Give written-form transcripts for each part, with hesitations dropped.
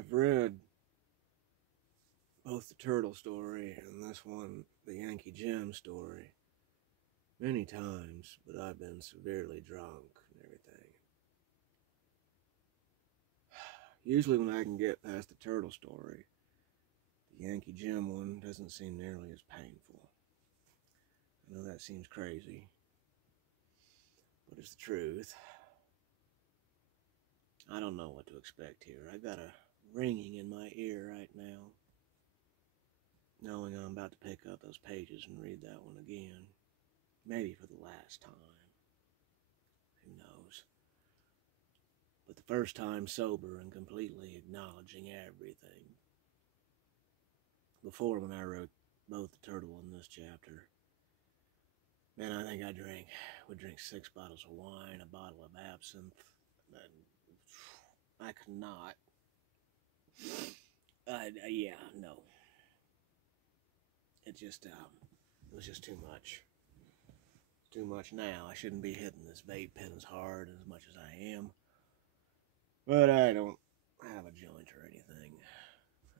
I've read both the turtle story and this one, the Yankee Jim story, many times, but I've been severely drunk and everything. Usually when I can get past the turtle story, the Yankee Jim one doesn't seem nearly as painful. I know that seems crazy, but it's the truth. I don't know what to expect here. I got a ringing in my ear right now, knowing I'm about to pick up those pages and read that one again. Maybe for the last time. Who knows? But the first time sober and completely acknowledging everything. Before, when I wrote both the turtle and this chapter, man, I think would drink 6 bottles of wine, a bottle of absinthe, and I could not. Yeah, no. It was just too much. Too much now. I shouldn't be hitting this vape pen as hard as much as I am. But I don't have a joint or anything.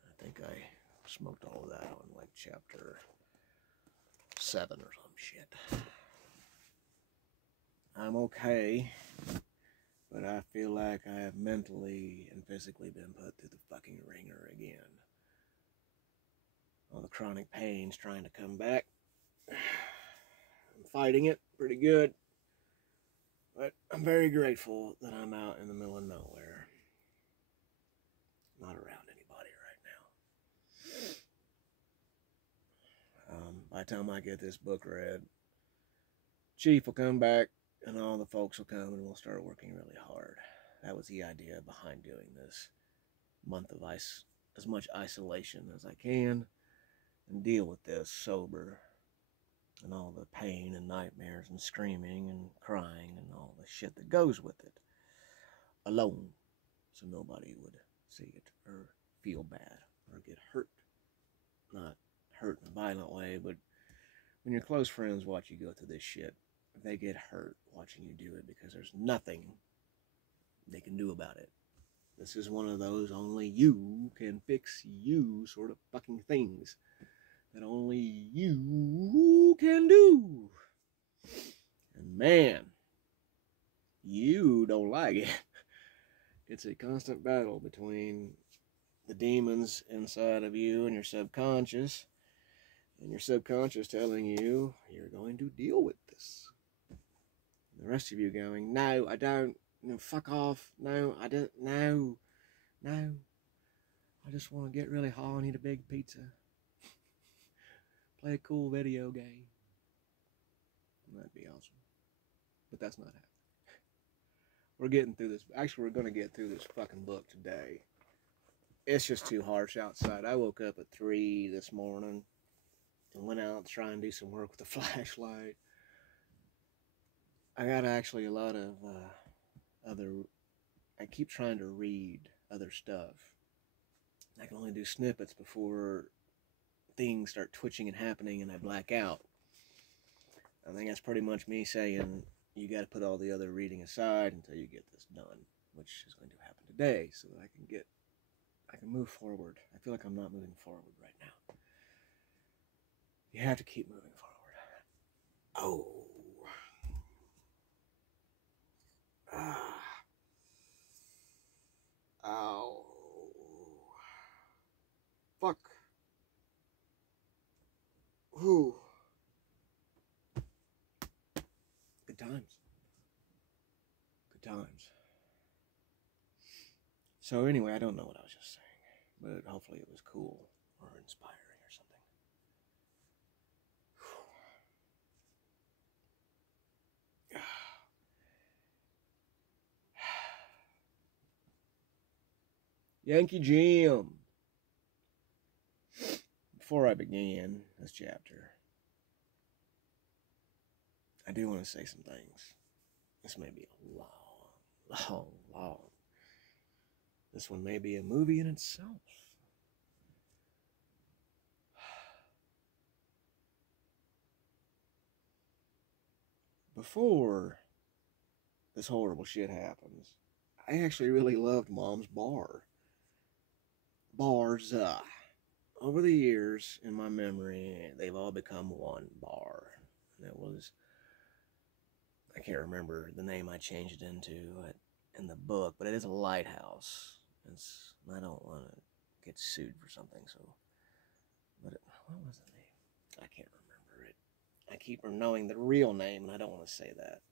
I think I smoked all of that on like chapter 7 or some shit. I'm okay, but I feel like I have mentally and physically been put through the fucking ringer again. All the chronic pain's trying to come back. I'm fighting it pretty good, but I'm very grateful that I'm out in the middle of nowhere. Not around anybody right now. By the time I get this book read, Chief will come back and all the folks will come and we'll start working really hard. That was the idea behind doing this month of as much isolation as I can and deal with this sober and all the pain and nightmares and screaming and crying and all the shit that goes with it alone, so nobody would see it or feel bad or get hurt. Not hurt in a violent way, but when your close friends watch you go through this shit, they get hurt watching you do it because there's nothing they can do about it. This is one of those only you can fix you sort of fucking things that only you can do. And man, you don't like it. It's a constant battle between the demons inside of you and your subconscious telling you you're going to deal with this. And the rest of you going, no, I don't. No, fuck off. No, I don't. No. I just want to get really high and eat a big pizza. Play a cool video game. That'd be awesome. But that's not happening. We're getting through this. Actually, we're going to get through this fucking book today. It's just too harsh outside. I woke up at 3 this morning and went out to try and do some work with the flashlight. I got actually a lot of I keep trying to read other stuff. I can only do snippets before things start twitching and happening and I black out. I think that's pretty much me saying you got to put all the other reading aside until you get this done, which is going to happen today so that I can move forward. I feel like I'm not moving forward right now. You have to keep moving forward. Oh. Ow. Fuck. Whew. Good times. Good times. So anyway, I don't know what I was just saying, but hopefully it was cool or inspiring or something. Yankee Jim. Before I begin this chapter, I do want to say some things. This may be a long. This one may be a movie in itself. Before this horrible shit happens, I actually really loved Mom's Bar. bars. Over the years, in my memory, they've all become one bar. And it was, I can't remember the name I changed it into in the book, but it is a lighthouse. I don't want to get sued for something, so. But what was the name? I can't remember it. I keep knowing the real name, and I don't want to say that.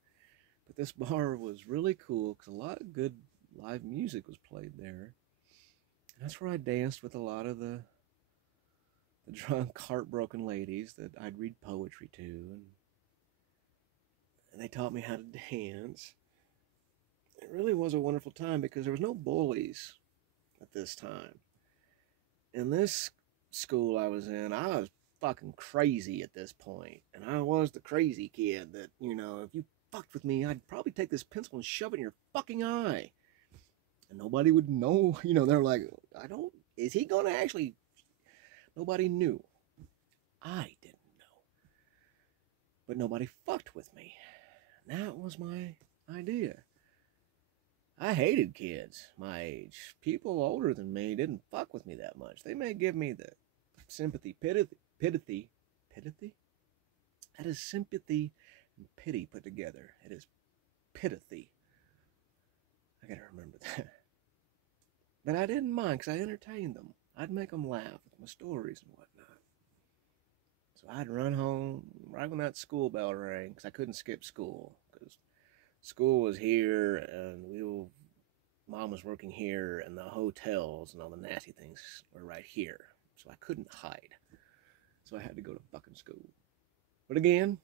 But this bar was really cool because a lot of good live music was played there. And that's where I danced with a lot of the drunk, heartbroken ladies that I'd read poetry to. And they taught me how to dance. It really was a wonderful time because there was no bullies at this time. In this school I was in, I was fucking crazy at this point. And I was the crazy kid that, if you fucked with me, I'd probably take this pencil and shove it in your fucking eye. And nobody would know, they're like, is he gonna actually, nobody knew. I didn't know. But nobody fucked with me. And that was my idea. I hated kids my age. People older than me didn't fuck with me that much. They may give me the sympathy, pity. That is sympathy and pity put together. It is pithy. I gotta remember that. But I didn't mind because I entertained them. I'd make them laugh with my stories and whatnot. So I'd run home right when that school bell rang because I couldn't skip school because school was here and Mom was working here and the hotels and all the nasty things were right here. So I couldn't hide. So I had to go to fucking school. But again,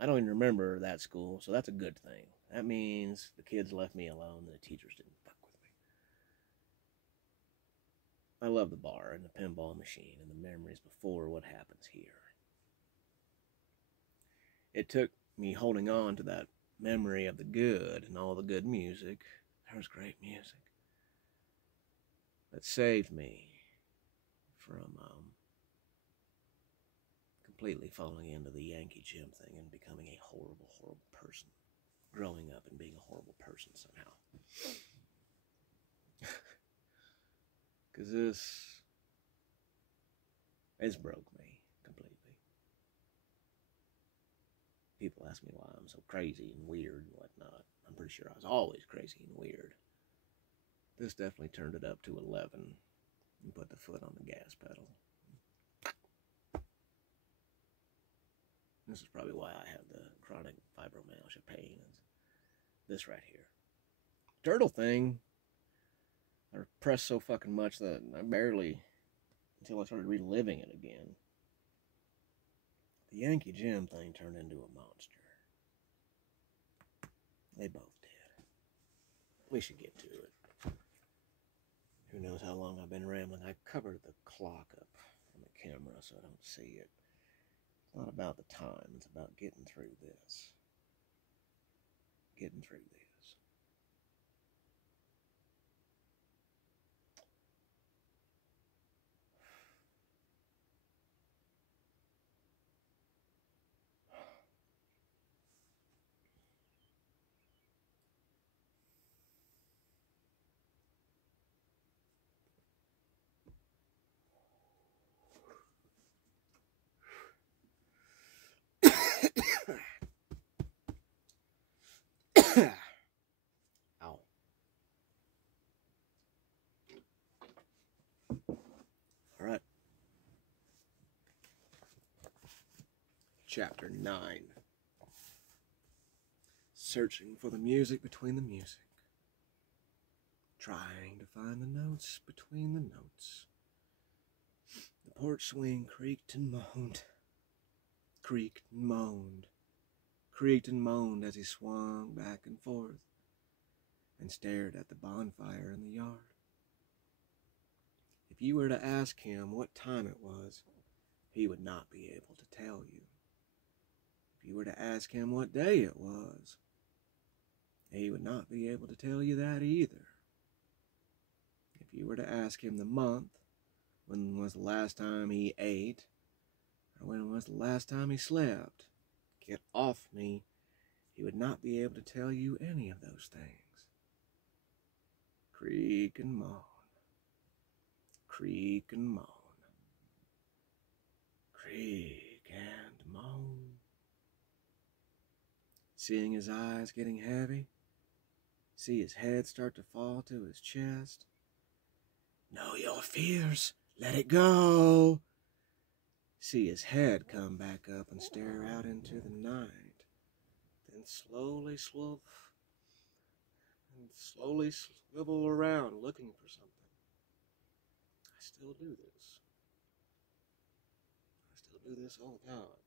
I don't even remember that school, so that's a good thing. That means the kids left me alone and the teachers didn't fuck with me. I love the bar and the pinball machine and the memories before what happens here. It took me holding on to that memory of the good and all the good music. There was great music that saved me from completely falling into the Yankee gym thing and becoming a horrible, horrible person. Growing up and being a horrible person somehow. Because this broke me completely. People ask me why I'm so crazy and weird and whatnot. I'm pretty sure I was always crazy and weird. This definitely turned it up to 11 and put the foot on the gas pedal. This is probably why I have the chronic fibromyalgia pain. This right here. Turtle thing, I repressed so fucking much that I barely, until I started reliving it again. The Yankee Gym thing turned into a monster. They both did. We should get to it. Who knows how long I've been rambling. I covered the clock up on the camera so I don't see it. It's not about the time. It's about getting through this. Getting through this. Ow. All right. Chapter 9. Searching for the music between the music. Trying to find the notes between the notes. The porch swing creaked and moaned. Creaked and moaned. Creaked and moaned as he swung back and forth and stared at the bonfire in the yard. If you were to ask him what time it was, he would not be able to tell you. If you were to ask him what day it was, he would not be able to tell you that either. If you were to ask him the month, when was the last time he ate, or when was the last time he slept, get off me, he would not be able to tell you any of those things. Creak and moan. creak and moan, creak and moan. Seeing his eyes getting heavy, see his head start to fall to his chest. Know your fears, let it go. See his head come back up and stare out into the night, then slowly swivel around looking for something. I still do this. I still do this all the time.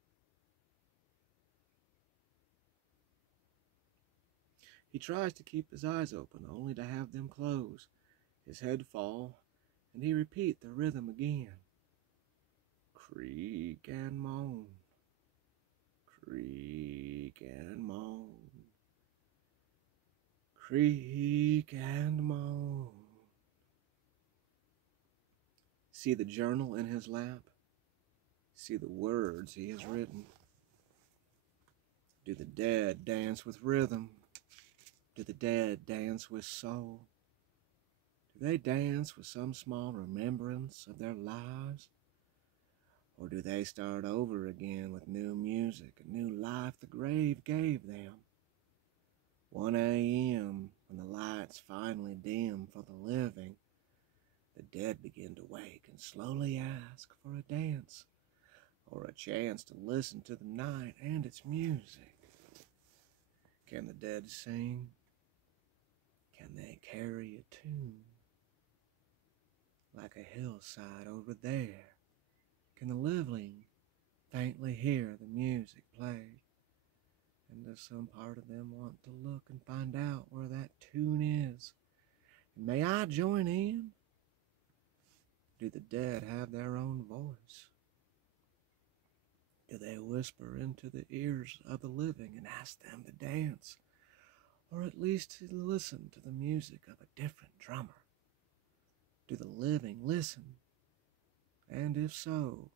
He tries to keep his eyes open, only to have them close, his head fall, and he repeat the rhythm again. Creak and moan, creak and moan, creak and moan. See the journal in his lap? See the words he has written? Do the dead dance with rhythm? Do the dead dance with soul? Do they dance with some small remembrance of their lives? Or do they start over again with new music, a new life the grave gave them? 1 a.m., when the lights finally dim for the living, the dead begin to wake and slowly ask for a dance, or a chance to listen to the night and its music. Can the dead sing? Can they carry a tune? Like a hillside over there, can the living faintly hear the music played? And does some part of them want to look and find out where that tune is? And may I join in? Do the dead have their own voice? Do they whisper into the ears of the living and ask them to dance? Or at least to listen to the music of a different drummer? Do the living listen? And if so,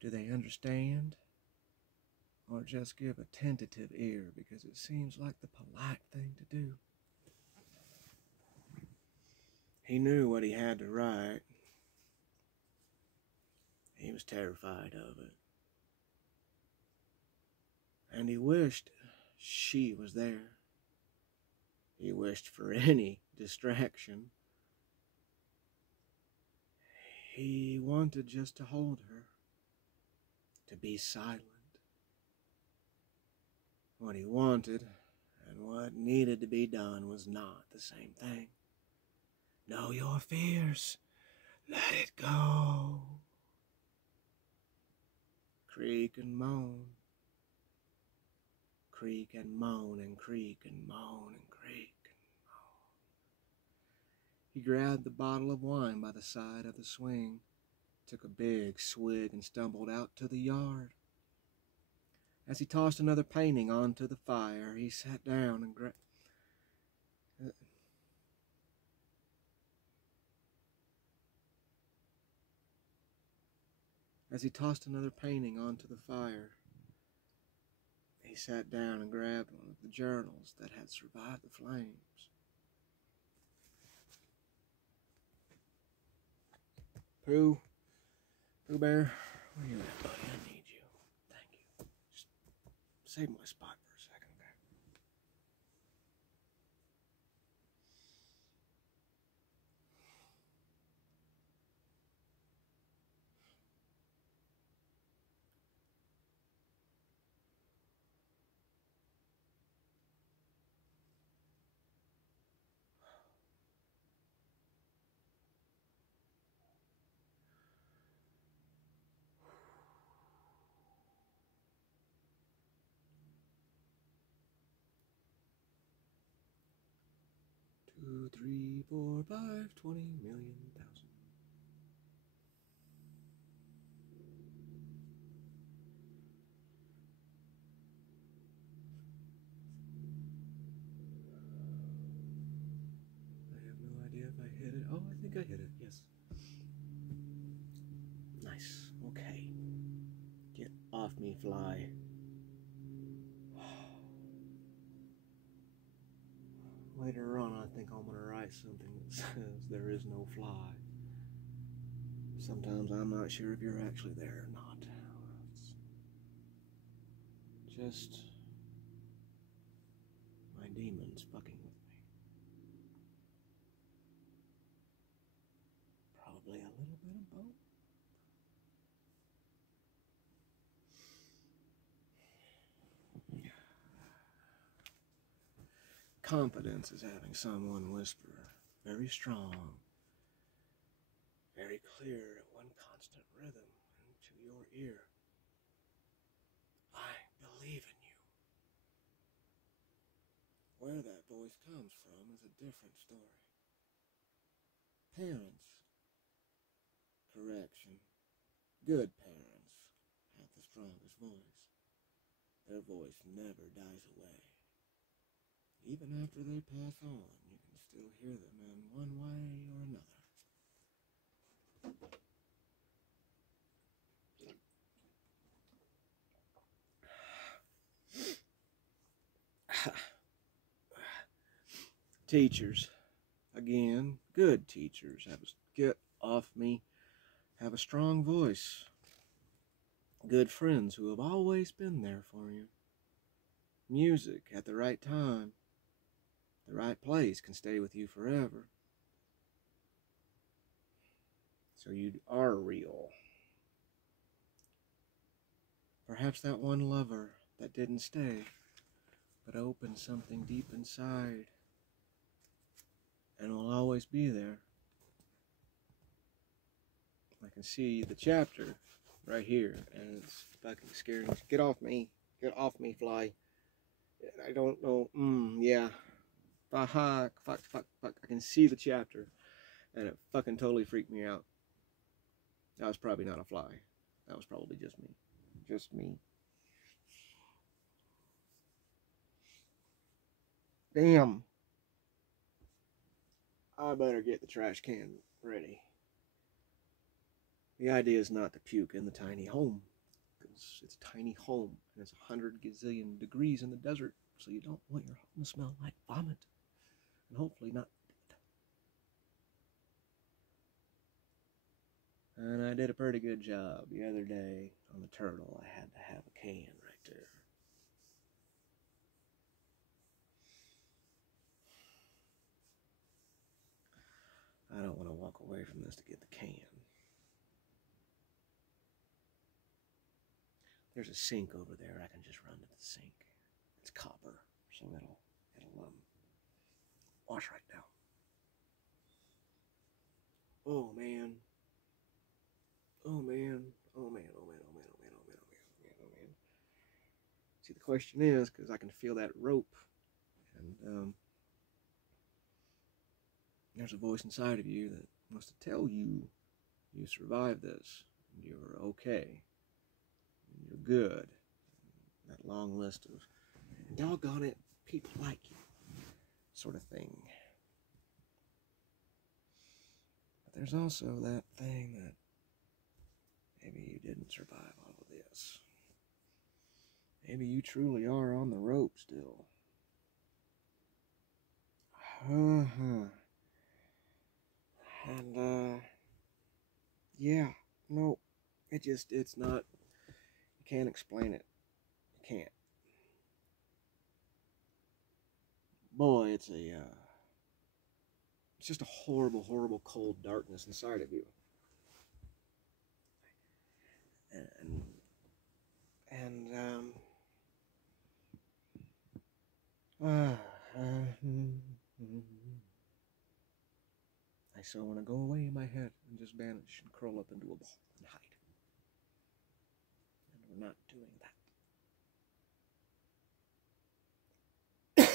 do they understand? Or just give a tentative ear because it seems like the polite thing to do? He knew what he had to write. He was terrified of it. And he wished she was there. He wished for any distraction. He wanted just to hold her, to be silent. What he wanted and what needed to be done was not the same thing. Know your fears. Let it go. Creak and moan. Creak and moan and creak and moan and creak and moan. He grabbed the bottle of wine by the side of the swing, took a big swig and stumbled out to the yard. As he tossed another painting onto the fire, he sat down and grabbed... As he tossed another painting onto the fire, he sat down and grabbed one of the journals that had survived the flames. Pooh Bear, where you at, buddy? I need you. Thank you. Just save my spot for a second, okay? 2, 3, 4, 5, 20 million thousand. I have no idea if I hit it. Oh, I think I hit it, yes. Nice, okay. Get off me, fly. Later on, I think I'm going to write something that says there is no fly. Sometimes I'm not sure if you're actually there or not. It's just my demons fucking with me. Probably a little bit of both. Confidence is having someone whisper, very strong, very clear at one constant rhythm into your ear. I believe in you. Where that voice comes from is a different story. Parents, correction, good parents have the strongest voice. Their voice never dies away. Even after they pass on, you can still hear them in one way or another. Teachers, again, good teachers get off me, have a strong voice. Good friends who have always been there for you. Music at the right time, the right place can stay with you forever. So you are real. Perhaps that one lover that didn't stay, but opened something deep inside and will always be there. I can see the chapter right here, and it's fucking scary. Get off me. Get off me, fly. I don't know. Yeah. Fuck. I can see the chapter, and it fucking totally freaked me out. That was probably not a fly. That was probably just me. Just me. Damn. I better get the trash can ready. The idea is not to puke in the tiny home, because it's a tiny home, and it's 100 gazillion degrees in the desert, so you don't want your home to smell like vomit, and hopefully not dead. And I did a pretty good job the other day on the turtle. I had to have a can right there. I don't want to walk away from this to get the can. There's a sink over there. I can just run to the sink. It's copper, so it'll wash right now. Oh man. Oh man. Oh man. Oh man. Oh man. Oh man. Oh man. Oh man. Oh man. Oh man. See, the question is, because I can feel that rope, and there's a voice inside of you that wants to tell you you survived this, and you're okay, and you're good. That long list of, doggone it, people like you, sort of thing. But there's also that thing that maybe you didn't survive all of this. Maybe you truly are on the rope still. And, yeah, no, it's not, you can't explain it. You can't. Boy, it's just a horrible, horrible cold darkness inside of you. I so want to go away in my head and just vanish and curl up into a ball and hide. And we're not doing that.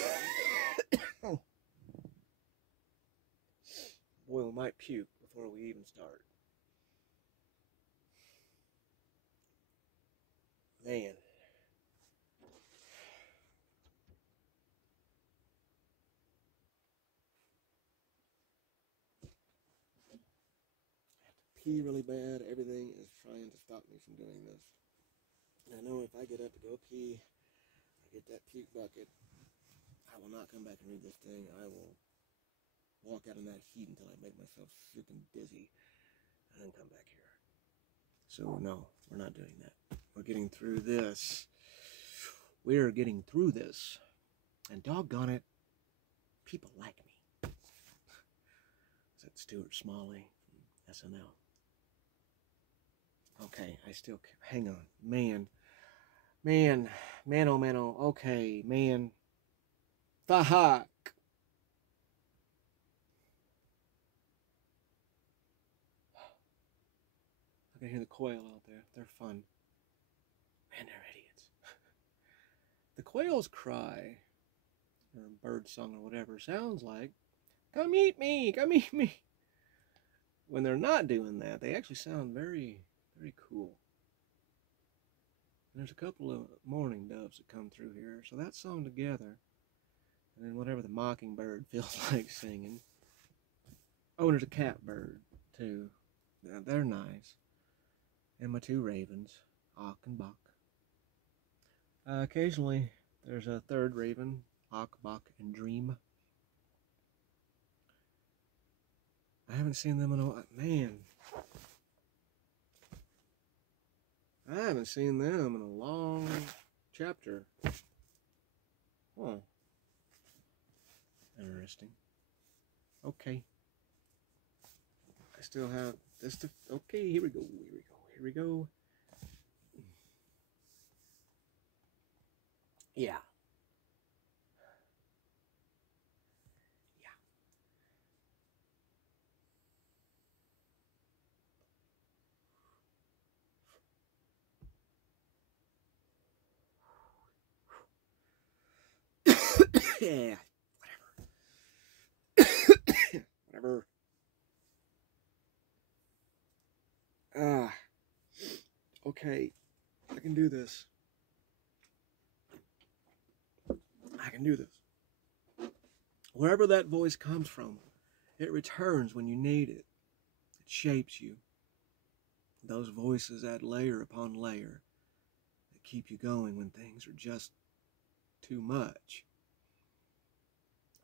Oh. Boy, we might puke before we even start. Man. Pee really bad. Everything is trying to stop me from doing this. And I know if I get up to go pee, I get that puke bucket, I will not come back and read this thing. I will walk out in that heat until I make myself sick and dizzy. and then come back here. So no, we're not doing that. We're getting through this. We're getting through this. And doggone it, people like me. Is that Stuart Smalley from SNL? Okay, I still can't. Hang on. Man, oh, okay, man. The heck. I can hear the quail out there. They're fun. Man, they're idiots. The quail's cry, or bird song or whatever, sounds like, come eat me, come eat me. When they're not doing that, they actually sound very, very cool. And there's a couple of mourning doves that come through here, so that song together, and then whatever the mockingbird feels like singing. Oh, and there's a catbird, too. They're nice. And my two ravens, Ock and Bok. Occasionally, there's a third raven, Ock, Bok, and Dream. I haven't seen them in a while. Man. I haven't seen them in a long chapter. Huh. Interesting. Okay. I still have this to... Okay, here we go. Here we go. Yeah. Yeah. Whatever. Okay. I can do this. I can do this. Wherever that voice comes from, it returns when you need it. It shapes you. Those voices add layer upon layer that keep you going when things are just too much.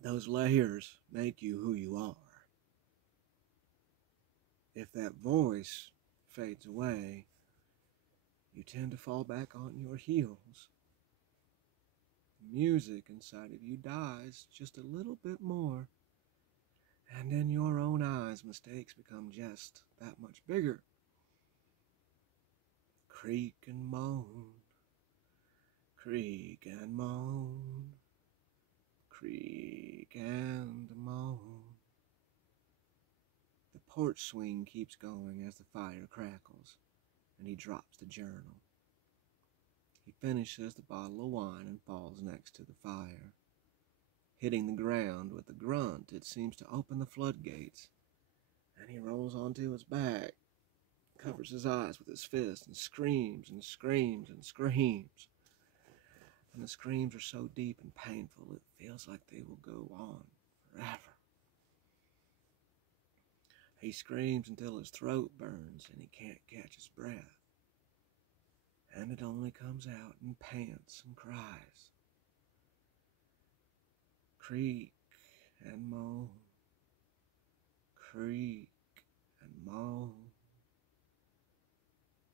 Those layers make you who you are. If that voice fades away, you tend to fall back on your heels. The music inside of you dies just a little bit more, and in your own eyes, mistakes become just that much bigger. Creak and moan, creak and moan, creak and moan. The porch swing keeps going as the fire crackles, and he drops the journal. He finishes the bottle of wine and falls next to the fire. Hitting the ground with a grunt, it seems to open the floodgates, and he rolls onto his back, covers his eyes with his fist, and screams and screams and screams. And the screams are so deep and painful, it feels like they will go on forever. He screams until his throat burns and he can't catch his breath. And it only comes out in pants and cries. Creak and moan, creak and moan,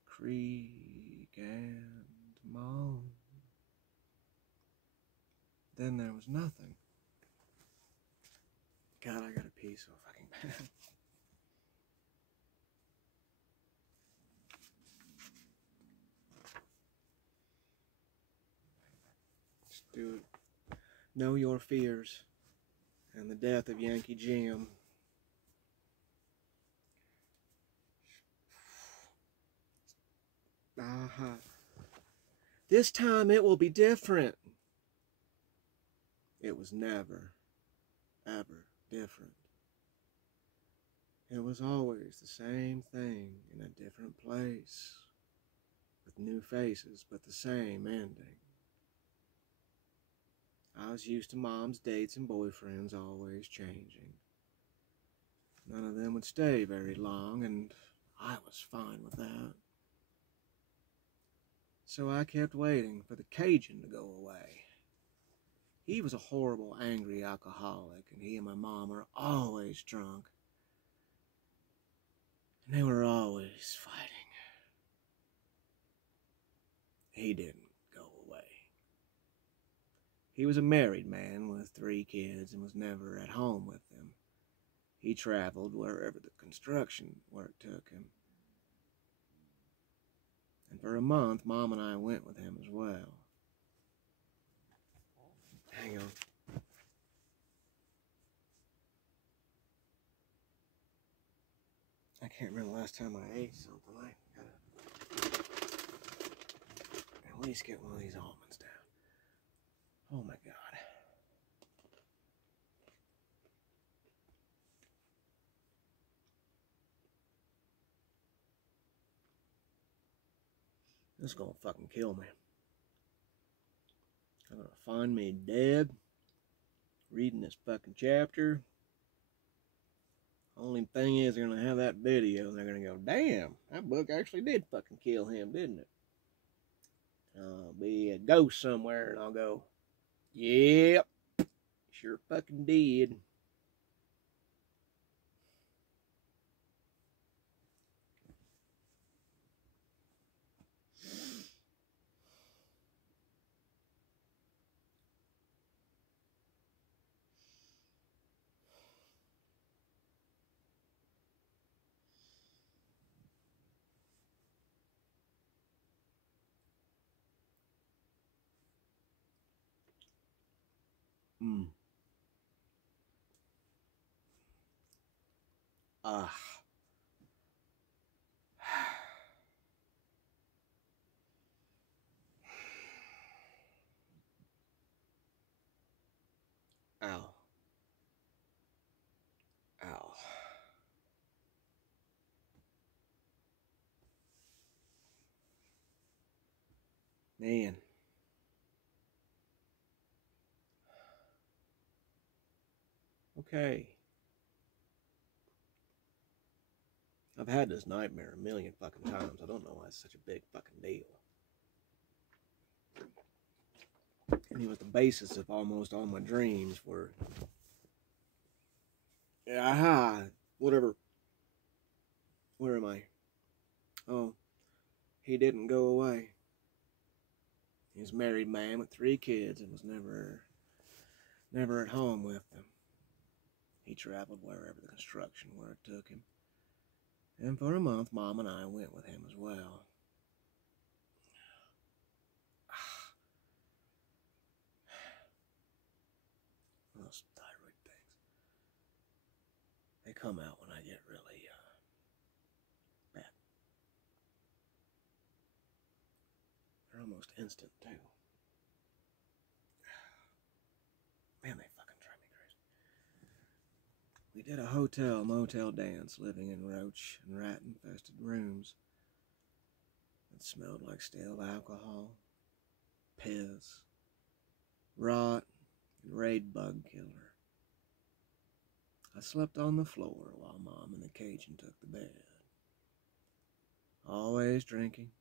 creak and moan. Then there was nothing. God, I gotta pee so fucking bad. Just do it. Know your fears and the death of Yankee Jim. Aha. This time it will be different. It was never, ever different. It was always the same thing in a different place, with new faces, but the same ending. I was used to Mom's dates and boyfriends always changing. None of them would stay very long, and I was fine with that. So I kept waiting for the Cajun to go away. He was a horrible, angry alcoholic, and he and my mom were always drunk. And they were always fighting. He didn't go away. He was a married man with 3 kids and was never at home with them. He traveled wherever the construction work took him. And for a month, Mom and I went with him as well. Hang on. I can't remember the last time I ate something. I gotta at least get one of these almonds down. Oh my God. This is gonna fucking kill me. I'm gonna find me dead reading this fucking chapter. Only thing is, they're gonna have that video and they're gonna go, damn, that book actually did fucking kill him, didn't it? I'll be a ghost somewhere and I'll go, yep, sure fucking did. Ah. Ow. Ow. Man. Okay. I've had this nightmare a million fucking times. I don't know why it's such a big fucking deal. And it was the basis of almost all my dreams were, aha, whatever. Where am I? Oh, he didn't go away. He was a married man with 3 kids and was never at home with them. He traveled wherever the construction work took him. And for a month, Mom and I went with him as well. Those thyroid things. They come out when I get really bad. They're almost instant, too. Man, they fucking drive me crazy. We did a hotel-motel dance, living in roach and rat-infested rooms. It smelled like stale alcohol, piss, rot, and raid bug killer. I slept on the floor while Mom and the Cajun took the bed. Always drinking,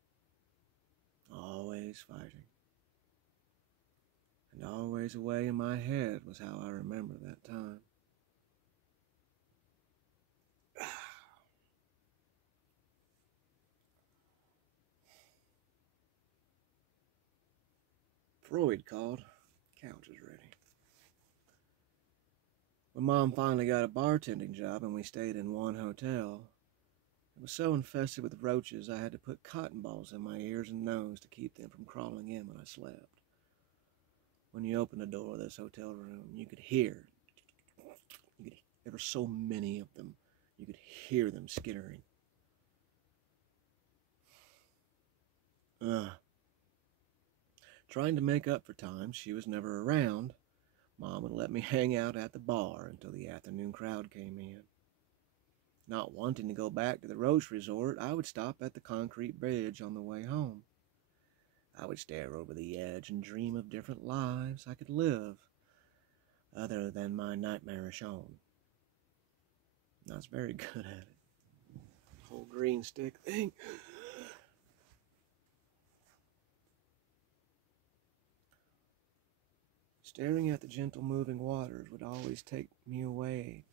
always fighting. And always away in my head was how I remember that time. Freud called. Couch is ready. When Mom finally got a bartending job and we stayed in one hotel, it was so infested with roaches I had to put cotton balls in my ears and nose to keep them from crawling in when I slept. When you opened the door of this hotel room, you could hear, there were so many of them, you could hear them skittering. Trying to make up for times she was never around, Mom would let me hang out at the bar until the afternoon crowd came in. Not wanting to go back to the Roach Resort, I would stop at the concrete bridge on the way home. I would stare over the edge and dream of different lives I could live, other than my nightmarish own. I was very good at it. Whole green stick thing. Staring at the gentle moving waters would always take me away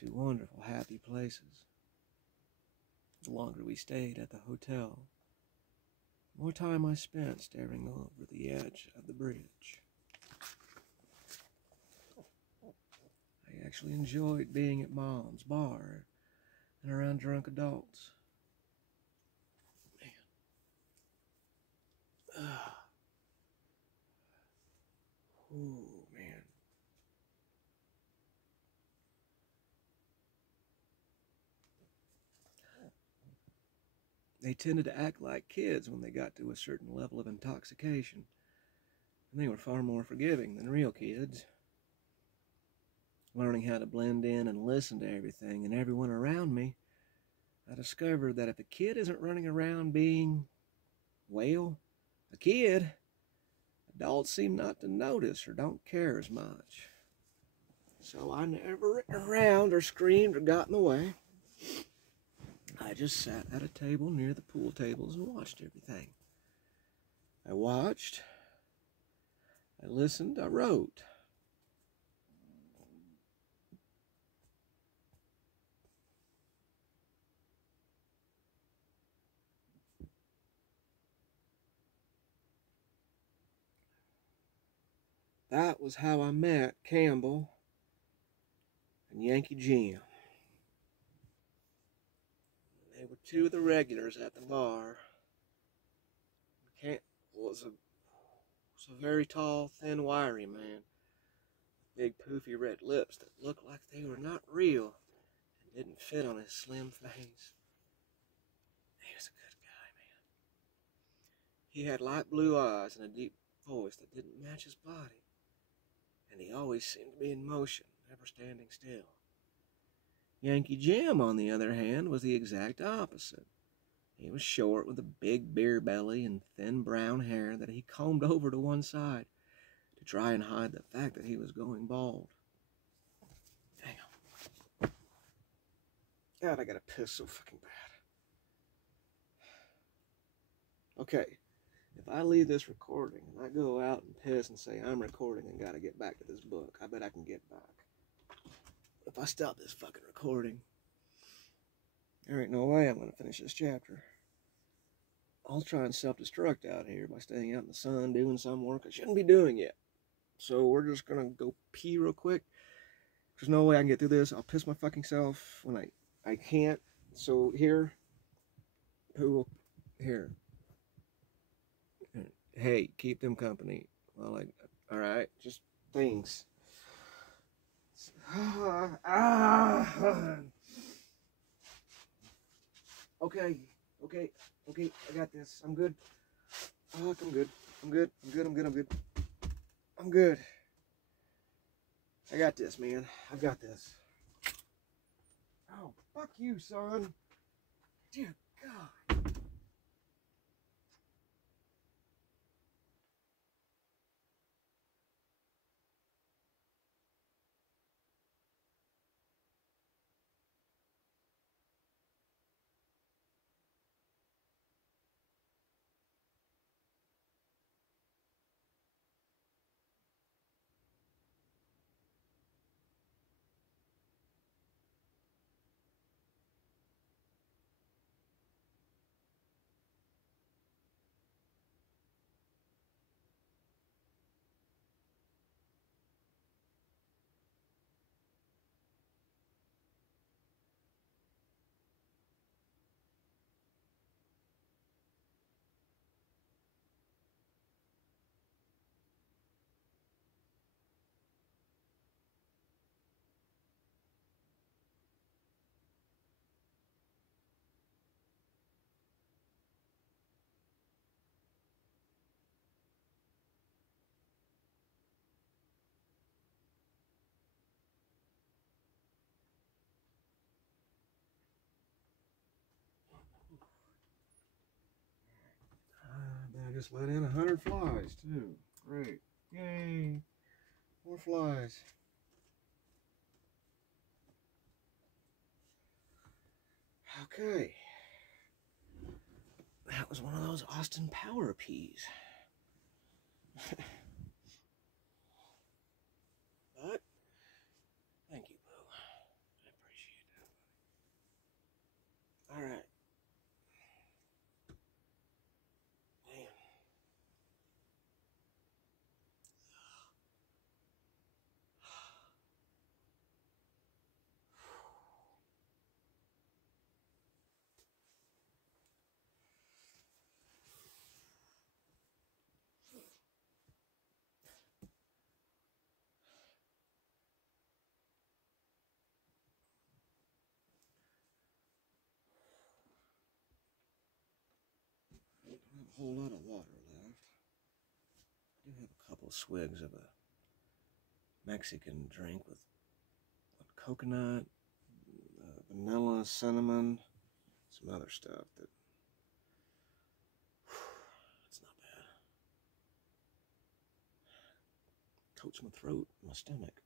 to wonderful, happy places. The longer we stayed at the hotel, the more time I spent staring over the edge of the bridge. I actually enjoyed being at Mom's bar and around drunk adults. Man. Ooh, man. They tended to act like kids when they got to a certain level of intoxication, and they were far more forgiving than real kids. Learning how to blend in and listen to everything and everyone around me, I discovered that if a kid isn't running around being, well, a kid, adults seem not to notice or don't care as much. So I never ran around or screamed or got in the way. I just sat at a table near the pool tables and watched everything. I watched, I listened, I wrote. That was how I met Campbell and Yankee Jim. They were two of the regulars at the bar. Camp was a very tall, thin, wiry man. Big, poofy red lips that looked like they were not real and didn't fit on his slim face. He was a good guy, man. He had light blue eyes and a deep voice that didn't match his body. And he always seemed to be in motion, never standing still. Yankee Jim, on the other hand, was the exact opposite. He was short with a big beer belly and thin brown hair that he combed over to one side to try and hide the fact that he was going bald. Damn. God, I gotta piss so fucking bad. Okay, if I leave this recording and I go out and piss and say I'm recording and gotta get back to this book, I bet I can get back. If I stop this fucking recording, there ain't no way I'm gonna finish this chapter. I'll try and self-destruct out here by staying out in the sun doing some work I shouldn't be doing yet. So we're just gonna go pee real quick. There's no way I can get through this. I'll piss my fucking self when I can't. So here, pool, here. Hey, keep them company. Well, all right, just things. Okay, I got this. I'm good. Fuck, I'm good. I'm good. I got this, man. I've got this. Oh, fuck you, son. Dear God. I just let in 100 flies, too. Great. Yay. More flies. Okay. That was one of those Austin Power peas. But, thank you, Boo. I appreciate that. Alright. a whole lot of water left. I do have a couple of swigs of a Mexican drink with coconut, vanilla, cinnamon, some other stuff that it's not bad. Coats my throat, my stomach.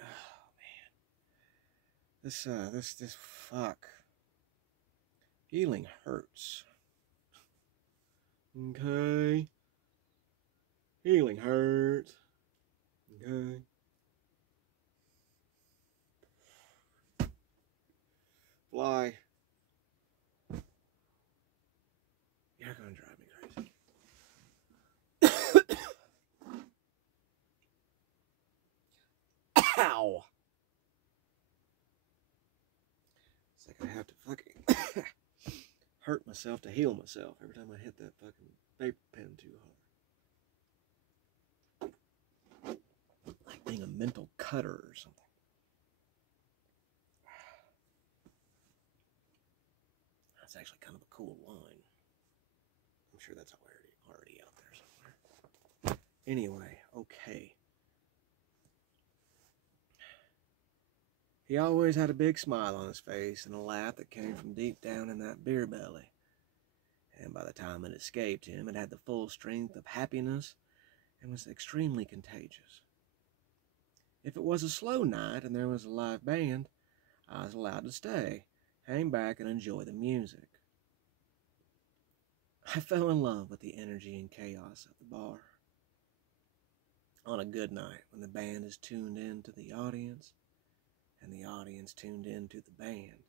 Oh man, this fuck. Healing hurts. Okay. Healing hurts. Okay. Fly. You're gonna drive me crazy. Ow! It's like I have to fucking hurt myself to heal myself every time I hit that fucking paper pen too hard. Like being a mental cutter or something. That's actually kind of a cool line. I'm sure that's already out there somewhere. Anyway, okay. He always had a big smile on his face and a laugh that came from deep down in that beer belly. And by the time it escaped him, it had the full strength of happiness and was extremely contagious. If it was a slow night and there was a live band, I was allowed to stay, hang back, and enjoy the music. I fell in love with the energy and chaos of the bar. On a good night, when the band is tuned in to the audience, and the audience tuned in to the band,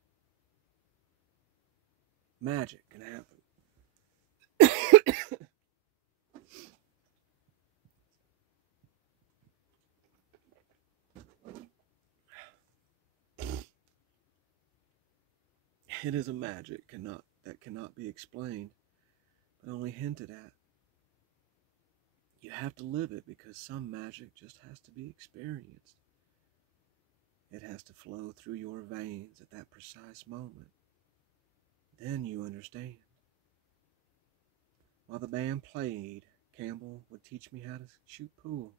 magic can happen. It is a magic that cannot be explained, but only hinted at. You have to live it because some magic just has to be experienced. It has to flow through your veins at that precise moment. Then you understand. While the band played, Campbell would teach me how to shoot pool.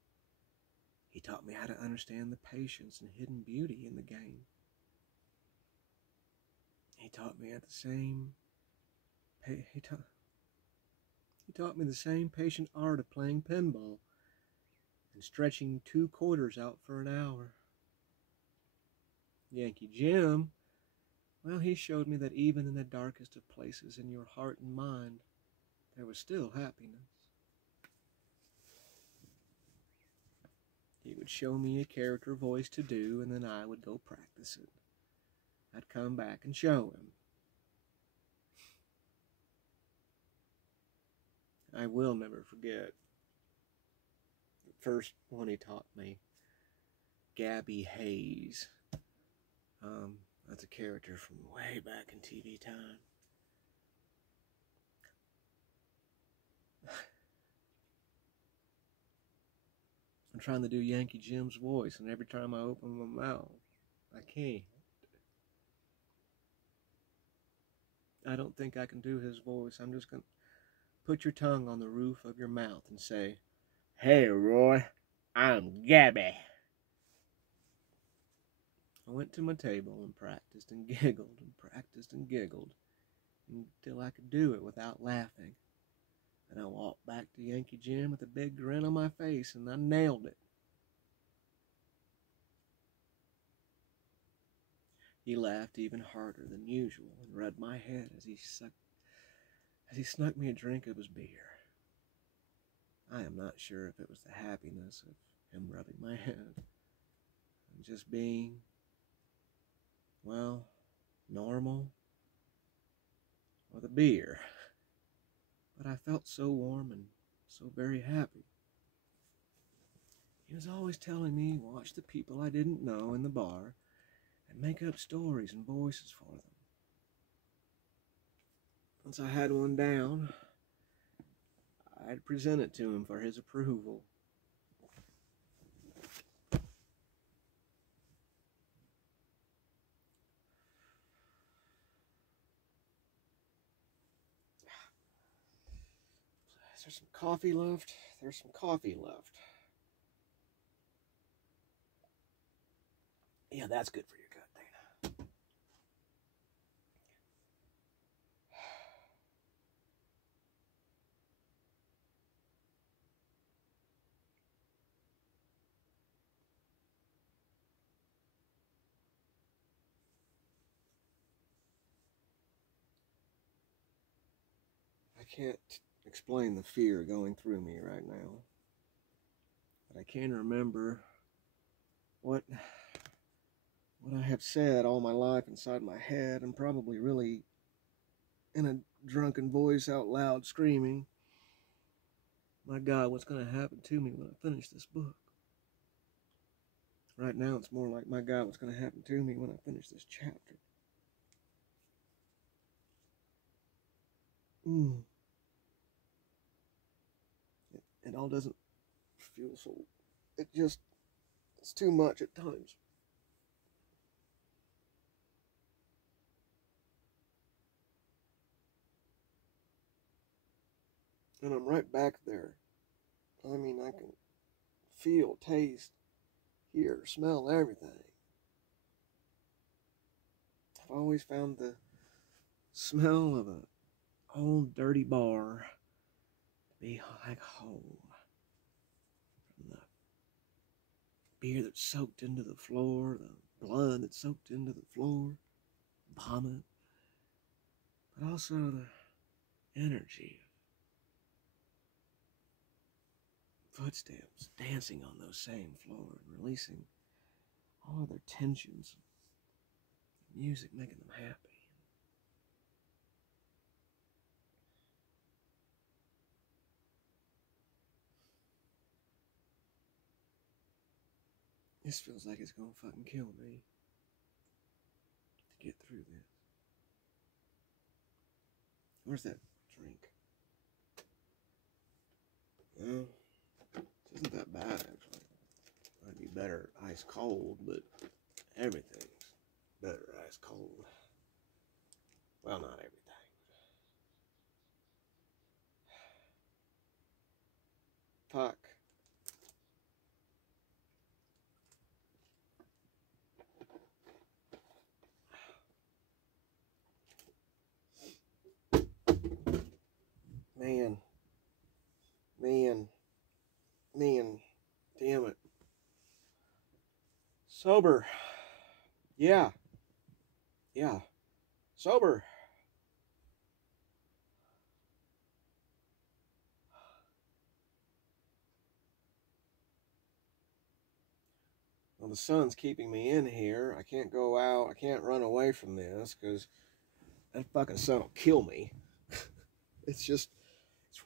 He taught me how to understand the patience and hidden beauty in the game. He taught me the same patient art of playing pinball and stretching 2 quarters out for an hour. Yankee Jim, well, he showed me that even in the darkest of places in your heart and mind, there was still happiness. He would show me a character voice to do, and then I would go practice it. I'd come back and show him. I will never forget the first one he taught me, Gabby Hayes. That's a character from way back in TV time. I'm trying to do Yankee Jim's voice, and every time I open my mouth, I can't. I don't think I can do his voice. I'm just going to put your tongue on the roof of your mouth and say, "Hey, Roy, I'm Gabby." I went to my table and practiced and giggled and practiced and giggled until I could do it without laughing. And I walked back to Yankee Jim with a big grin on my face, and I nailed it. He laughed even harder than usual and rubbed my head as he snuck me a drink of his beer. I am not sure if it was the happiness of him rubbing my head and just being, well, normal, or the beer, but I felt so warm and so very happy. He was always telling me, watch the people I didn't know in the bar and make up stories and voices for them. Once I had one down, I'd present it to him for his approval. Is there some coffee left? There's some coffee left. Yeah, that's good for your gut, Dana. I can't explain the fear going through me right now. But I can remember what I have said all my life inside my head, and probably really in a drunken voice out loud screaming, my God, what's going to happen to me when I finish this book? Right now it's more like, my God, what's going to happen to me when I finish this chapter? It all doesn't feel so, it's too much at times. And I'm right back there. I mean, I can feel, taste, hear, smell everything. I've always found the smell of an old dirty bar to be like home. From the beer that's soaked into the floor, the blood that's soaked into the floor, vomit, but also the energy of footsteps dancing on those same floor and releasing all of their tensions, music making them happy. This feels like it's gonna fucking kill me to get through this. Where's that drink? Well, it isn't that bad, actually. Might be better ice cold, but everything's better ice cold. Well, not everything. Fuck. Man. Damn it. Sober. Yeah. Sober. Well, the sun's keeping me in here. I can't go out. I can't run away from this because that fucking sun will kill me. It's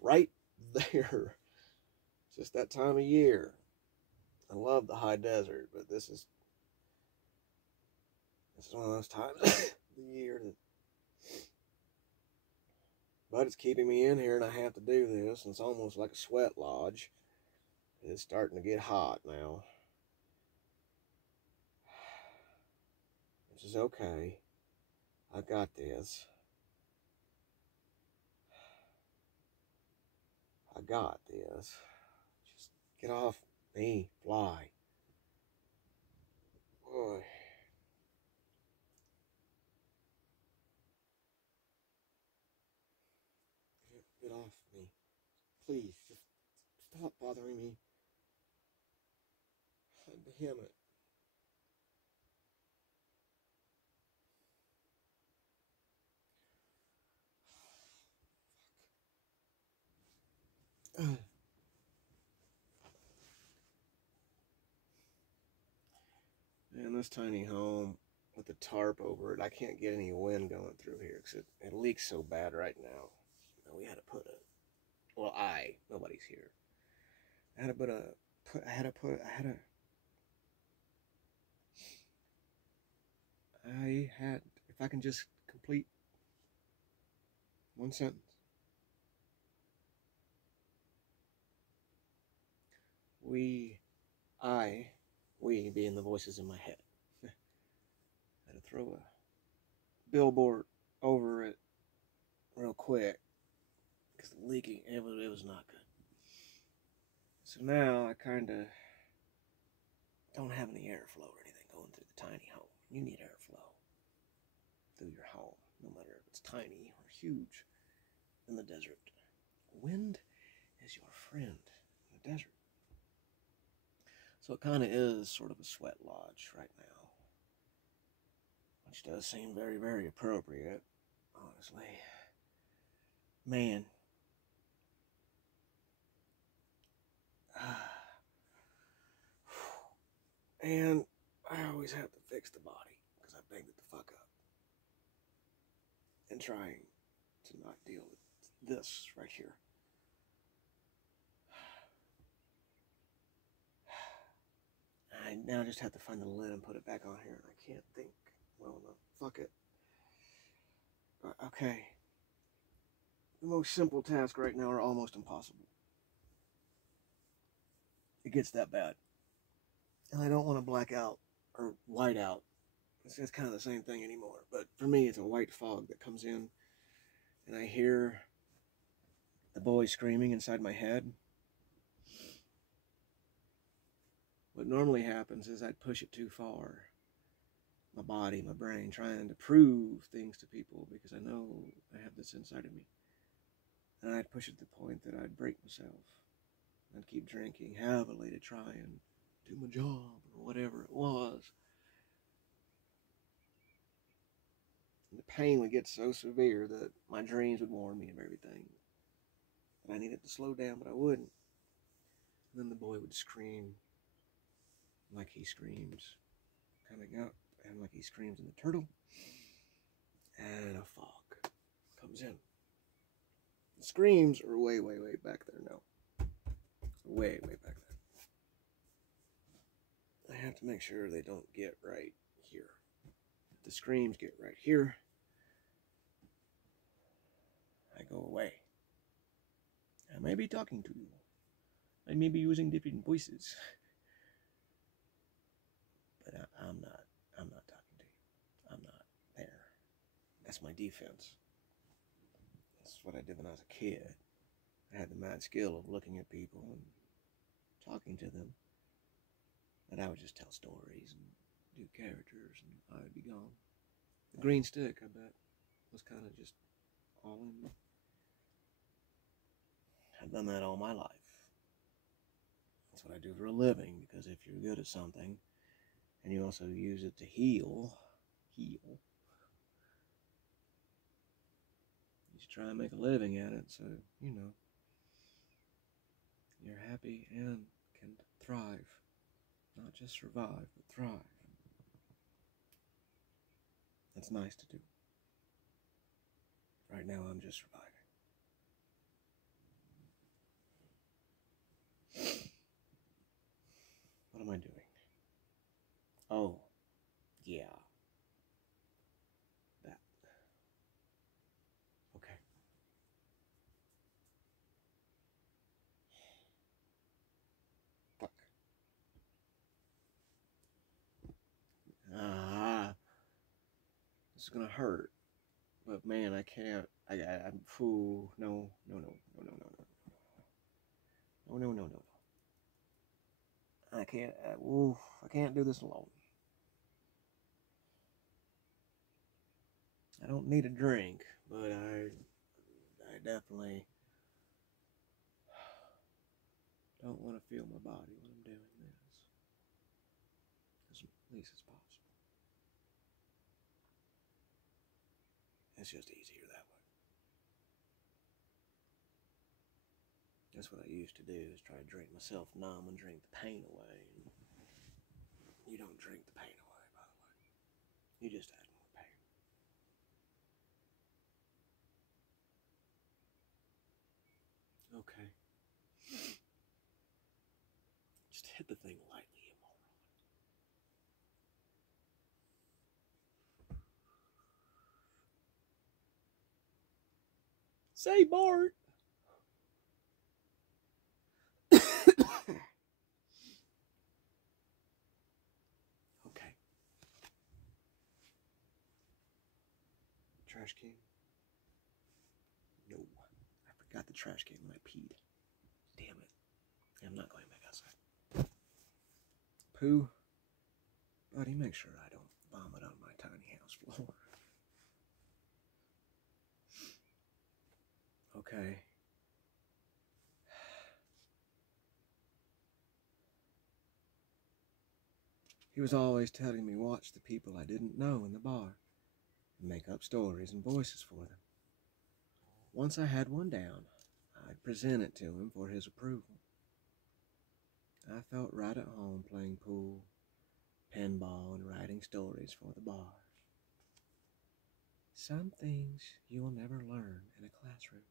right there. It's just that time of year. I love the high desert, but this is one of those times of the year that. But it's keeping me in here, and I have to do this, and it's almost like a sweat lodge. It's starting to get hot now. Which is okay. I got this. I got this. Just get off me, fly. Boy. Get off me. Please, just stop bothering me. Damn it. Man, this tiny home with the tarp over it, I can't get any wind going through here because it leaks so bad right now. We had to put a, well, nobody's here. I had to, if I can just complete one sentence. We being the voices in my head, had to throw a billboard over it real quick because the leaking, it was not good. So now I kind of don't have any airflow or anything going through the tiny home. You need airflow through your home, no matter if it's tiny or huge in the desert. Wind is your friend in the desert. So it kind of is sort of a sweat lodge right now, which does seem very, very appropriate, honestly. Man. And I always have to fix the body because I banged it the fuck up. And trying to not deal with this right here. I now just have to find the lid and put it back on here. I can't think well enough. Fuck it. Okay. The most simple tasks right now are almost impossible. It gets that bad. And I don't want to black out or white out. It's kind of the same thing anymore. But for me, it's a white fog that comes in. And I hear the boy screaming inside my head. What normally happens is I'd push it too far. My body, my brain, trying to prove things to people because I know I have this inside of me. And I'd push it to the point that I'd break myself. I'd keep drinking heavily to try and do my job or whatever it was. And the pain would get so severe that my dreams would warn me of everything. And I needed to slow down, but I wouldn't. And then the boy would scream like he screams coming up, and like he screams in the turtle. And a fog comes in. The screams are way, way, way back there now. Way, way back there. I have to make sure they don't get right here. If the screams get right here, I go away. I may be talking to you. I may be using different voices. But I'm not talking to you. I'm not there. That's my defense. That's what I did when I was a kid. I had the mad skill of looking at people and talking to them. And I would just tell stories and do characters and I would be gone. The green stick, I bet, was kind of just all in me. I've done that all my life. That's what I do for a living, because if you're good at something and you also use it to heal, you should try and make a living at it so, you know, you're happy and can thrive. Not just survive, but thrive. That's nice to do. Right now, I'm just surviving. What am I doing? Oh, yeah. That. Okay. Fuck. This is gonna hurt. But man, I can't. I'm. Ooh, no. I can't. I can't do this alone. I don't need a drink, but I definitely don't want to feel my body when I'm doing this, as least as possible. It's just easier that way. That's what I used to do, is try to drink myself numb and drink the pain away. And you don't drink the pain away, by the way. You just add more pain. Okay. Just hit the thing lightly, you moron. Say Bart. Okay. Trash can? No, I Got the trash can when I peed. Damn it. I'm not going back outside. Pooh, buddy, make sure I don't vomit on my tiny house floor. Okay. He was always telling me watch the people I didn't know in the bar and make up stories and voices for them. Once I had one down, I'd present it to him for his approval. I felt right at home playing pool, pinball, and writing stories for the bar. Some things you will never learn in a classroom,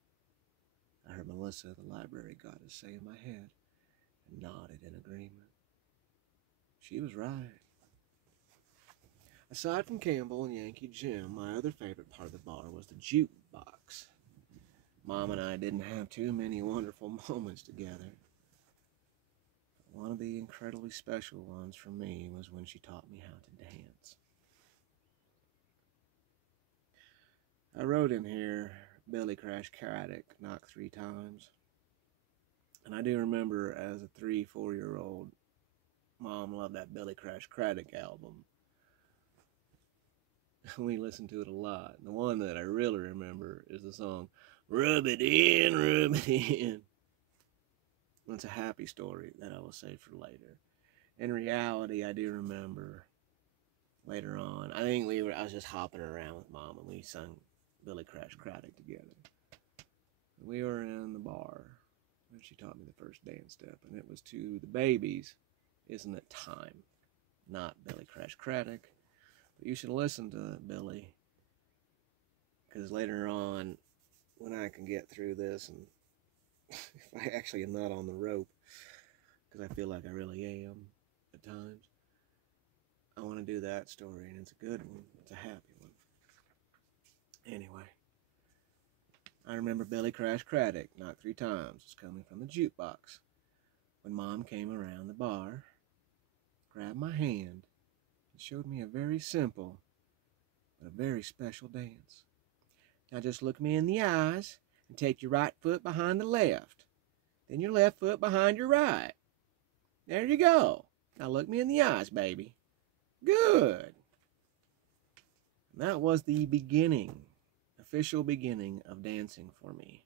I heard Melissa, the library goddess, say in my head, and nodded in agreement. She was right. Aside from Campbell and Yankee Jim, my other favorite part of the bar was the jukebox. Mom and I didn't have too many wonderful moments together. One of the incredibly special ones for me was when she taught me how to dance. I wrote in here, Billy Crash Craddock knocked 3 times. And I do remember as a 3-4-year-old, Mom loved that Billy Crash Craddock album. We listened to it a lot. And the one that I really remember is the song, Rub It In, Rub It In. It's a happy story that I will save for later. In reality, I do remember later on, I was just hopping around with Mom and we sung Billy Crash Craddock together. We were in the bar and she taught me the first dance step, and it was to the Babies, Isn't It Time? Not Billy Crash Craddock, but you should listen to Billy, because later on, when I can get through this, and if I actually am not on the rope, because I feel like I really am at times, I want to do that story, and it's a good one. It's a happy one. Anyway, I remember Billy Crash Craddock knocked 3 times. It's coming from the jukebox. When Mom came around the bar, grabbed my hand, and showed me a very simple but a very special dance. Now just look me in the eyes and take your right foot behind the left, then your left foot behind your right. There you go. Now look me in the eyes, baby. Good. And that was the beginning, official beginning of dancing for me.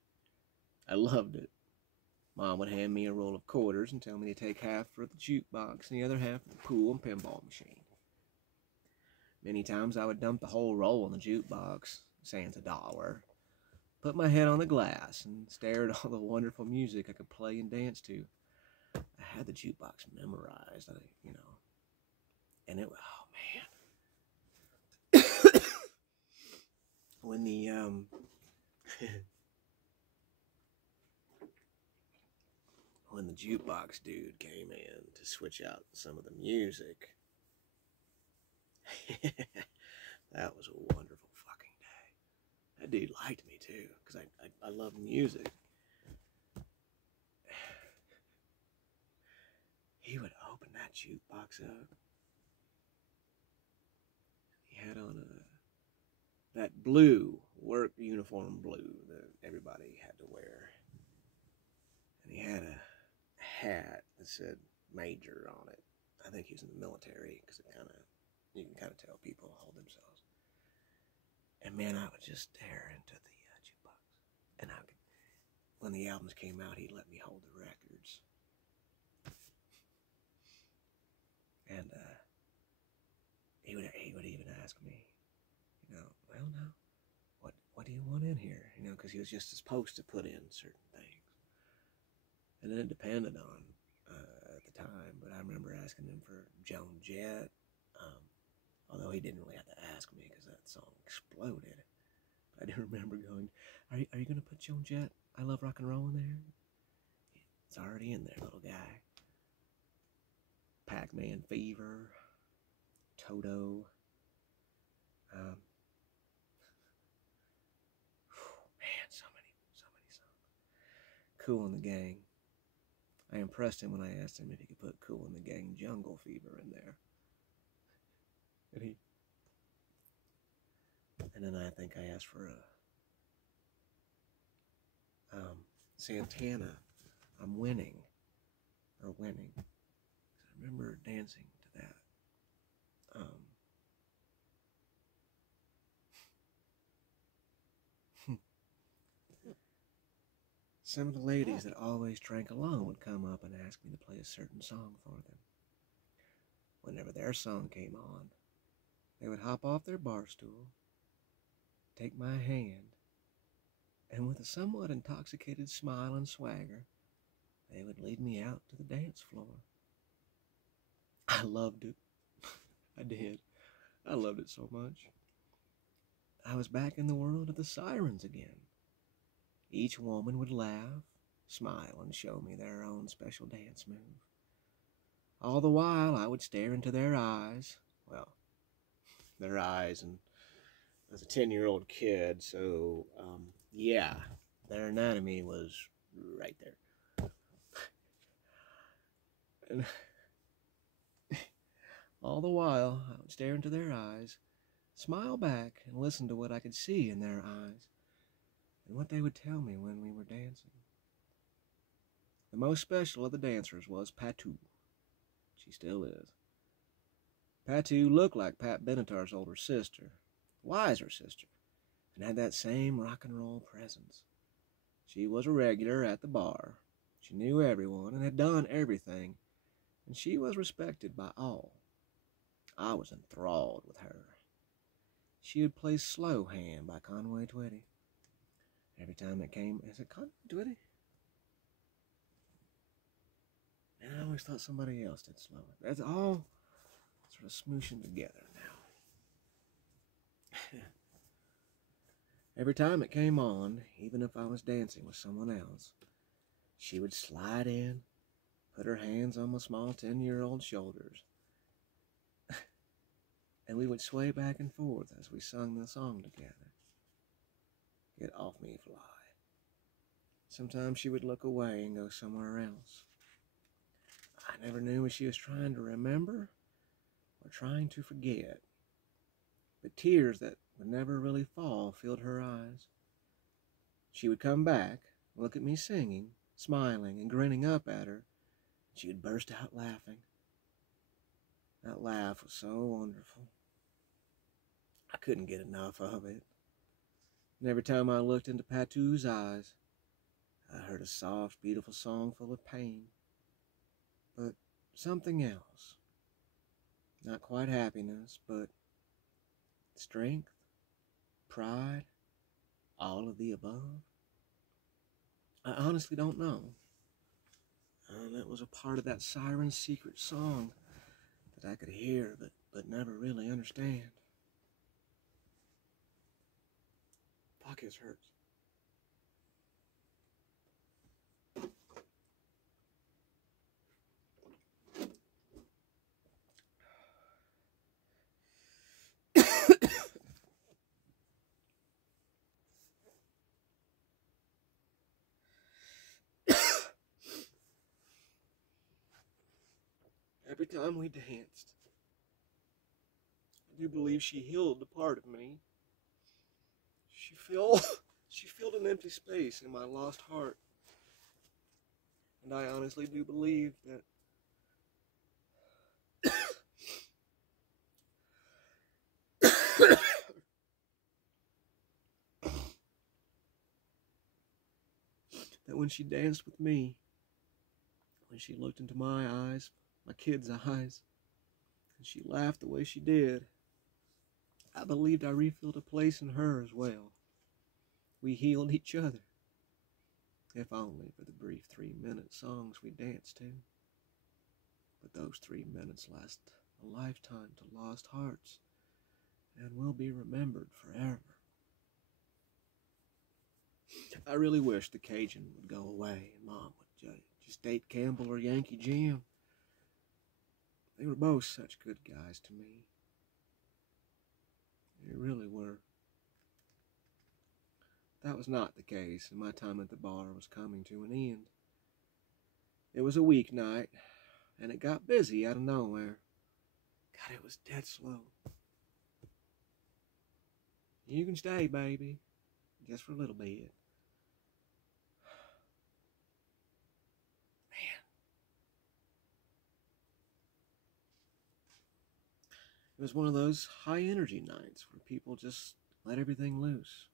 I loved it. Mom would hand me a roll of quarters and tell me to take half for the jukebox and the other half for the pool and pinball machine. Many times I would dump the whole roll in the jukebox, saying it's $1, put my head on the glass, and stare at all the wonderful music I could play and dance to. I had the jukebox memorized, and it was, oh man. When the, when the jukebox dude came in to switch out some of the music, that was a wonderful fucking day. That dude liked me too, because I love music. He would open that jukebox up. He had on that blue, work uniform blue that everybody had to wear. And he had a hat that said Major on it. I think he was in the military, because you can kind of tell people hold themselves. And man, I would just stare into the jukebox. And when the albums came out, he'd let me hold the records. And he would even ask me, well, now, what do you want in here? Because he was just supposed to put in certain things. And then it depended on at the time, but I remember asking him for Joan Jett, although he didn't really have to ask me because that song exploded. But I do remember going, are you going to put Joan Jett, I Love Rock and Roll in there? It's already in there, little guy. Pac-Man Fever, Toto, man, so many songs. Kool and the Gang. I impressed him when I asked him if he could put Kool and the Gang Jungle Fever in there. And then I think I asked for Santana, I'm winning. Or winning. I remember dancing to that. Some of the ladies that always drank alone would come up and ask me to play a certain song for them. Whenever their song came on, they would hop off their bar stool, take my hand, and with a somewhat intoxicated smile and swagger, they would lead me out to the dance floor. I loved it. I did. I loved it so much. I was back in the world of the sirens again. Each woman would laugh, smile, and show me their own special dance move. All the while, I would stare into their eyes. Well, their eyes, and I was a 10-year-old kid, so, yeah, their anatomy was right there. And all the while, I would stare into their eyes, smile back, and listen to what I could see in their eyes, and what they would tell me when we were dancing. The most special of the dancers was Patu. She still is. Patu looked like Pat Benatar's older sister, wiser sister, and had that same rock and roll presence. She was a regular at the bar. She knew everyone and had done everything, and she was respected by all. I was enthralled with her. She would play Slow Hand by Conway Twitty. Every time it came, is it Conway Twitty? And I always thought somebody else did Slow Hand. That's all sort of smooshing together now. Every time it came on, even if I was dancing with someone else, she would slide in, put her hands on my small 10-year-old shoulders, and we would sway back and forth as we sung the song together. Get off me, fly. Sometimes she would look away and go somewhere else. I never knew if she was trying to remember or trying to forget, but tears that would never really fall filled her eyes. She would come back, look at me singing, smiling and grinning up at her, and she would burst out laughing. That laugh was so wonderful. I couldn't get enough of it. And every time I looked into Patu's eyes, I heard a soft, beautiful song full of pain. But something else. Not quite happiness, but strength, pride, all of the above. I honestly don't know. That was a part of that siren's secret song that I could hear but never really understand. Pockets hurts. Every time we danced, I do believe she healed a part of me. She filled an empty space in my lost heart. And I honestly do believe that that when she danced with me, when she looked into my eyes, my kid's eyes, and she laughed the way she did, I believed I refilled a place in her as well. We healed each other, if only for the brief 3-minute songs we danced to. But those 3 minutes last a lifetime to lost hearts and will be remembered forever. I really wish the Cajun would go away and Mom would just date Campbell or Yankee Jim. They were both such good guys to me. They really were. That was not the case, and my time at the bar was coming to an end. It was a weeknight, and it got busy out of nowhere. God, it was dead slow. You can stay, baby, just for a little bit. It was one of those high-energy nights where people just let everything loose.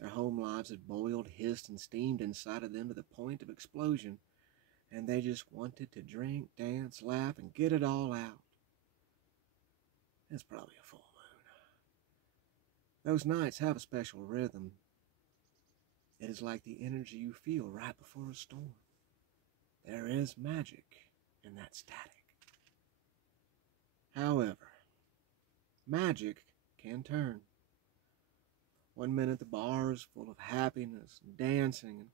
Their home lives had boiled, hissed, and steamed inside of them to the point of explosion, and they just wanted to drink, dance, laugh, and get it all out. It's probably a full moon. Those nights have a special rhythm. It is like the energy you feel right before a storm. There is magic in that static. However, magic can turn. One minute the bar is full of happiness and dancing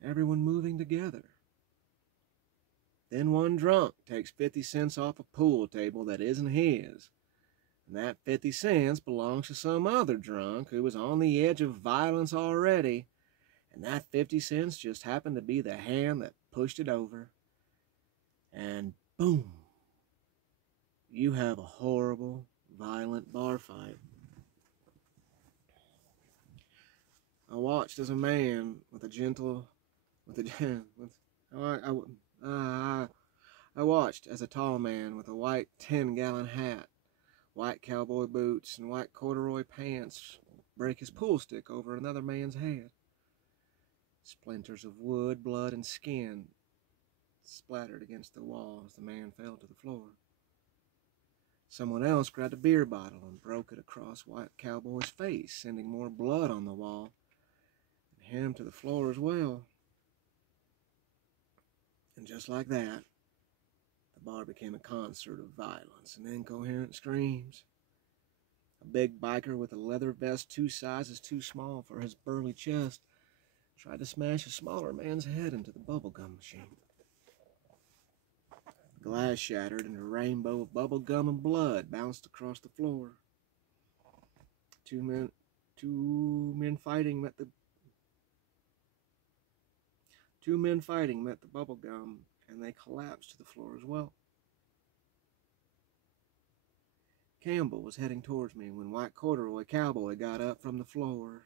and everyone moving together. Then one drunk takes 50 cents off a pool table that isn't his, and that 50 cents belongs to some other drunk who was on the edge of violence already, and that 50 cents just happened to be the hand that pushed it over. And boom, you have a horrible, violent bar fight. I watched as a man I watched as a tall man with a white 10-gallon hat, white cowboy boots, and white corduroy pants break his pool stick over another man's head. Splinters of wood, blood, and skin splattered against the wall as the man fell to the floor. Someone else grabbed a beer bottle and broke it across white cowboy's face, sending more blood on the wall and him to the floor as well. And just like that, the bar became a concert of violence and incoherent screams. A big biker with a leather vest 2 sizes too small for his burly chest tried to smash a smaller man's head into the bubblegum machine. The glass shattered and a rainbow of bubblegum and blood bounced across the floor. Two men fighting met the bubblegum, and they collapsed to the floor as well. Campbell was heading towards me when white corduroy cowboy got up from the floor.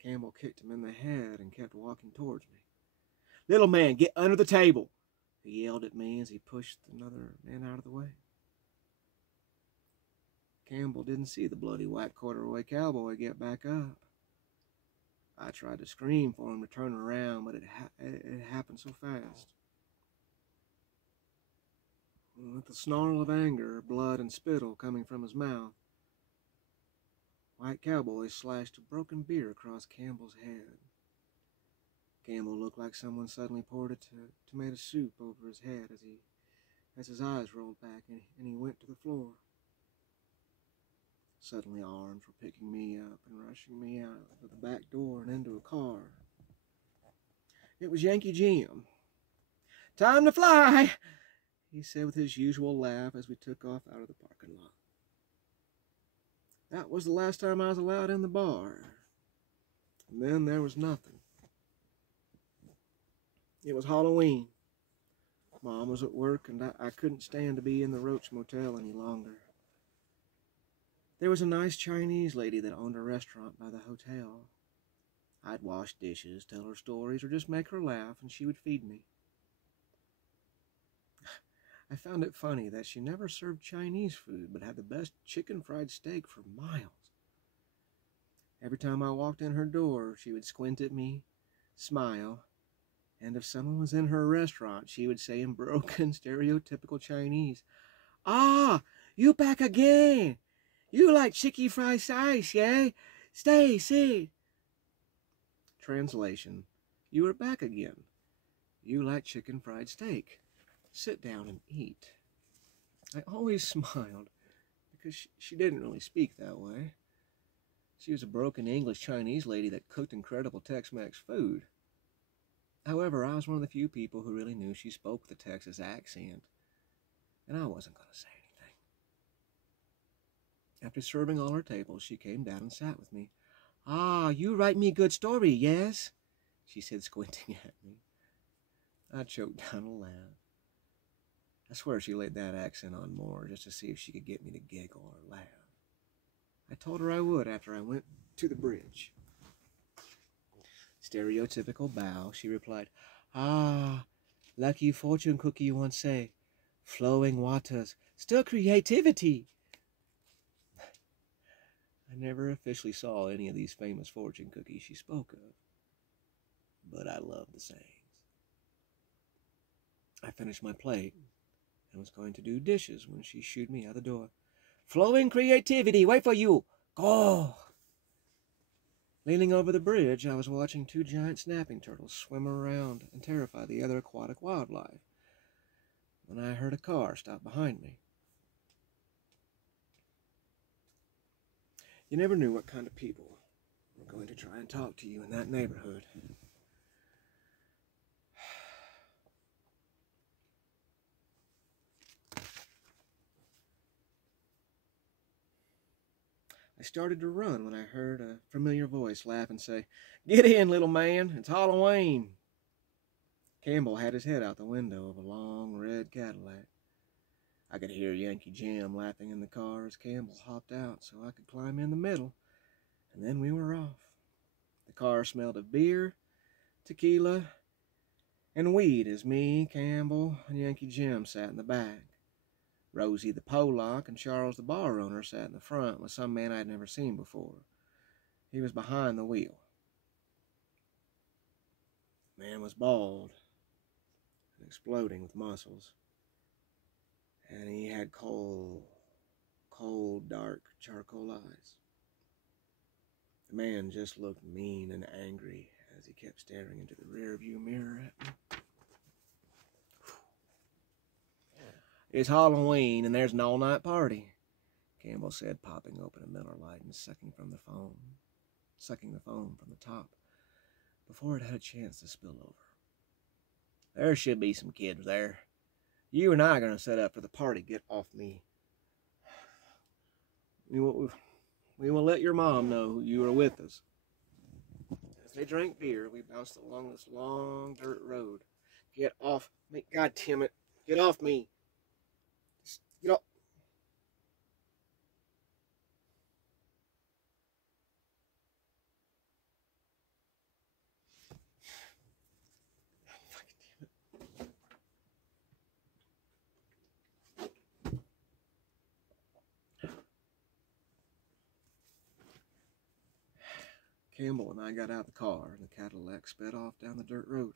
Campbell kicked him in the head and kept walking towards me. "Little man, get under the table," he yelled at me as he pushed another man out of the way. Campbell didn't see the bloody white corduroy cowboy get back up. I tried to scream for him to turn around, but it happened so fast. With the snarl of anger, blood and spittle coming from his mouth, white cowboy slashed a broken beer across Campbell's head. Campbell looked like someone suddenly poured a tomato soup over his head as his eyes rolled back and he went to the floor. Suddenly arms were picking me up and rushing me out of the back door and into a car. It was Yankee Jim. "Time to fly," he said with his usual laugh as we took off out of the parking lot. That was the last time I was allowed in the bar. And then there was nothing. It was Halloween. Mom was at work and I couldn't stand to be in the Roach Motel any longer. There was a nice Chinese lady that owned a restaurant by the hotel. I'd wash dishes, tell her stories, or just make her laugh, and she would feed me. I found it funny that she never served Chinese food, but had the best chicken fried steak for miles. Every time I walked in her door, she would squint at me, smile, and if someone was in her restaurant, she would say in broken, stereotypical Chinese, "Ah, you back again! You like chicken fried rice, yeah? Stay, sit." Translation: You are back again. You like chicken fried steak. Sit down and eat. I always smiled because she didn't really speak that way. She was a broken English Chinese lady that cooked incredible Tex-Mex food. However, I was one of the few people who really knew she spoke with a Texas accent, and I wasn't going to say anything. After serving all her tables, she came down and sat with me. "Ah, you write me good story, yes?" she said, squinting at me. I choked down a laugh. I swear she laid that accent on more just to see if she could get me to giggle or laugh. I told her I would after I went to the bridge. Stereotypical bow, she replied, "Ah, lucky fortune cookie, you want say. flowing waters, still creativity. I never officially saw any of these famous fortune cookies she spoke of, but I love the sayings. I finished my plate and was going to do dishes when she shooed me out the door. Flowing creativity, wait for you. Go! Leaning over the bridge, I was watching two giant snapping turtles swim around and terrify the other aquatic wildlife when I heard a car stop behind me. You never knew what kind of people were going to try and talk to you in that neighborhood. I started to run when I heard a familiar voice laugh and say, "Get in, little man, it's Halloween." Campbell had his head out the window of a long red Cadillac. I could hear Yankee Jim laughing in the car as Campbell hopped out so I could climb in the middle, and then we were off. The car smelled of beer, tequila, and weed as me, Campbell, and Yankee Jim sat in the back. Rosie the Pollock and Charles the bar owner sat in the front with some man I'd never seen before. He was behind the wheel. The man was bald and exploding with muscles, and he had cold, dark charcoal eyes. The man just looked mean and angry as he kept staring into the rearview mirror at me. "It's Halloween and there's an all-night party," Campbell said, popping open a Miller Lite and sucking the foam from the top before it had a chance to spill over. "There should be some kids there. You and I are going to set up for the party. Get off me. We will let your mom know you are with us." As they drank beer, we bounced along this long dirt road. "Get off me. God damn it. Get off me. Just get off." Campbell and I got out of the car, and the Cadillac sped off down the dirt road.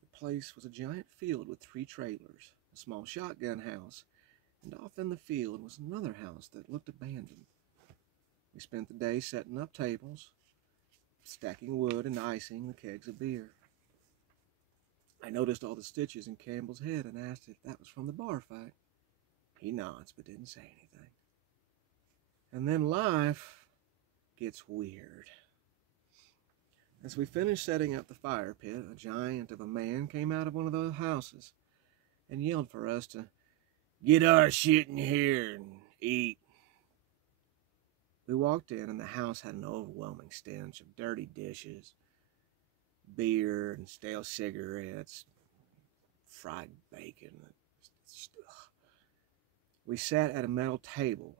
The place was a giant field with 3 trailers, a small shotgun house, and off in the field was another house that looked abandoned. We spent the day setting up tables, stacking wood, and icing the kegs of beer. I noticed all the stitches in Campbell's head and asked if that was from the bar fight. He nods but didn't say anything. And then life gets weird. As we finished setting up the fire pit, a giant of a man came out of one of the houses and yelled for us to get our shit in here and eat. We walked in, and the house had an overwhelming stench of dirty dishes, beer, and stale cigarettes, fried bacon. We sat at a metal table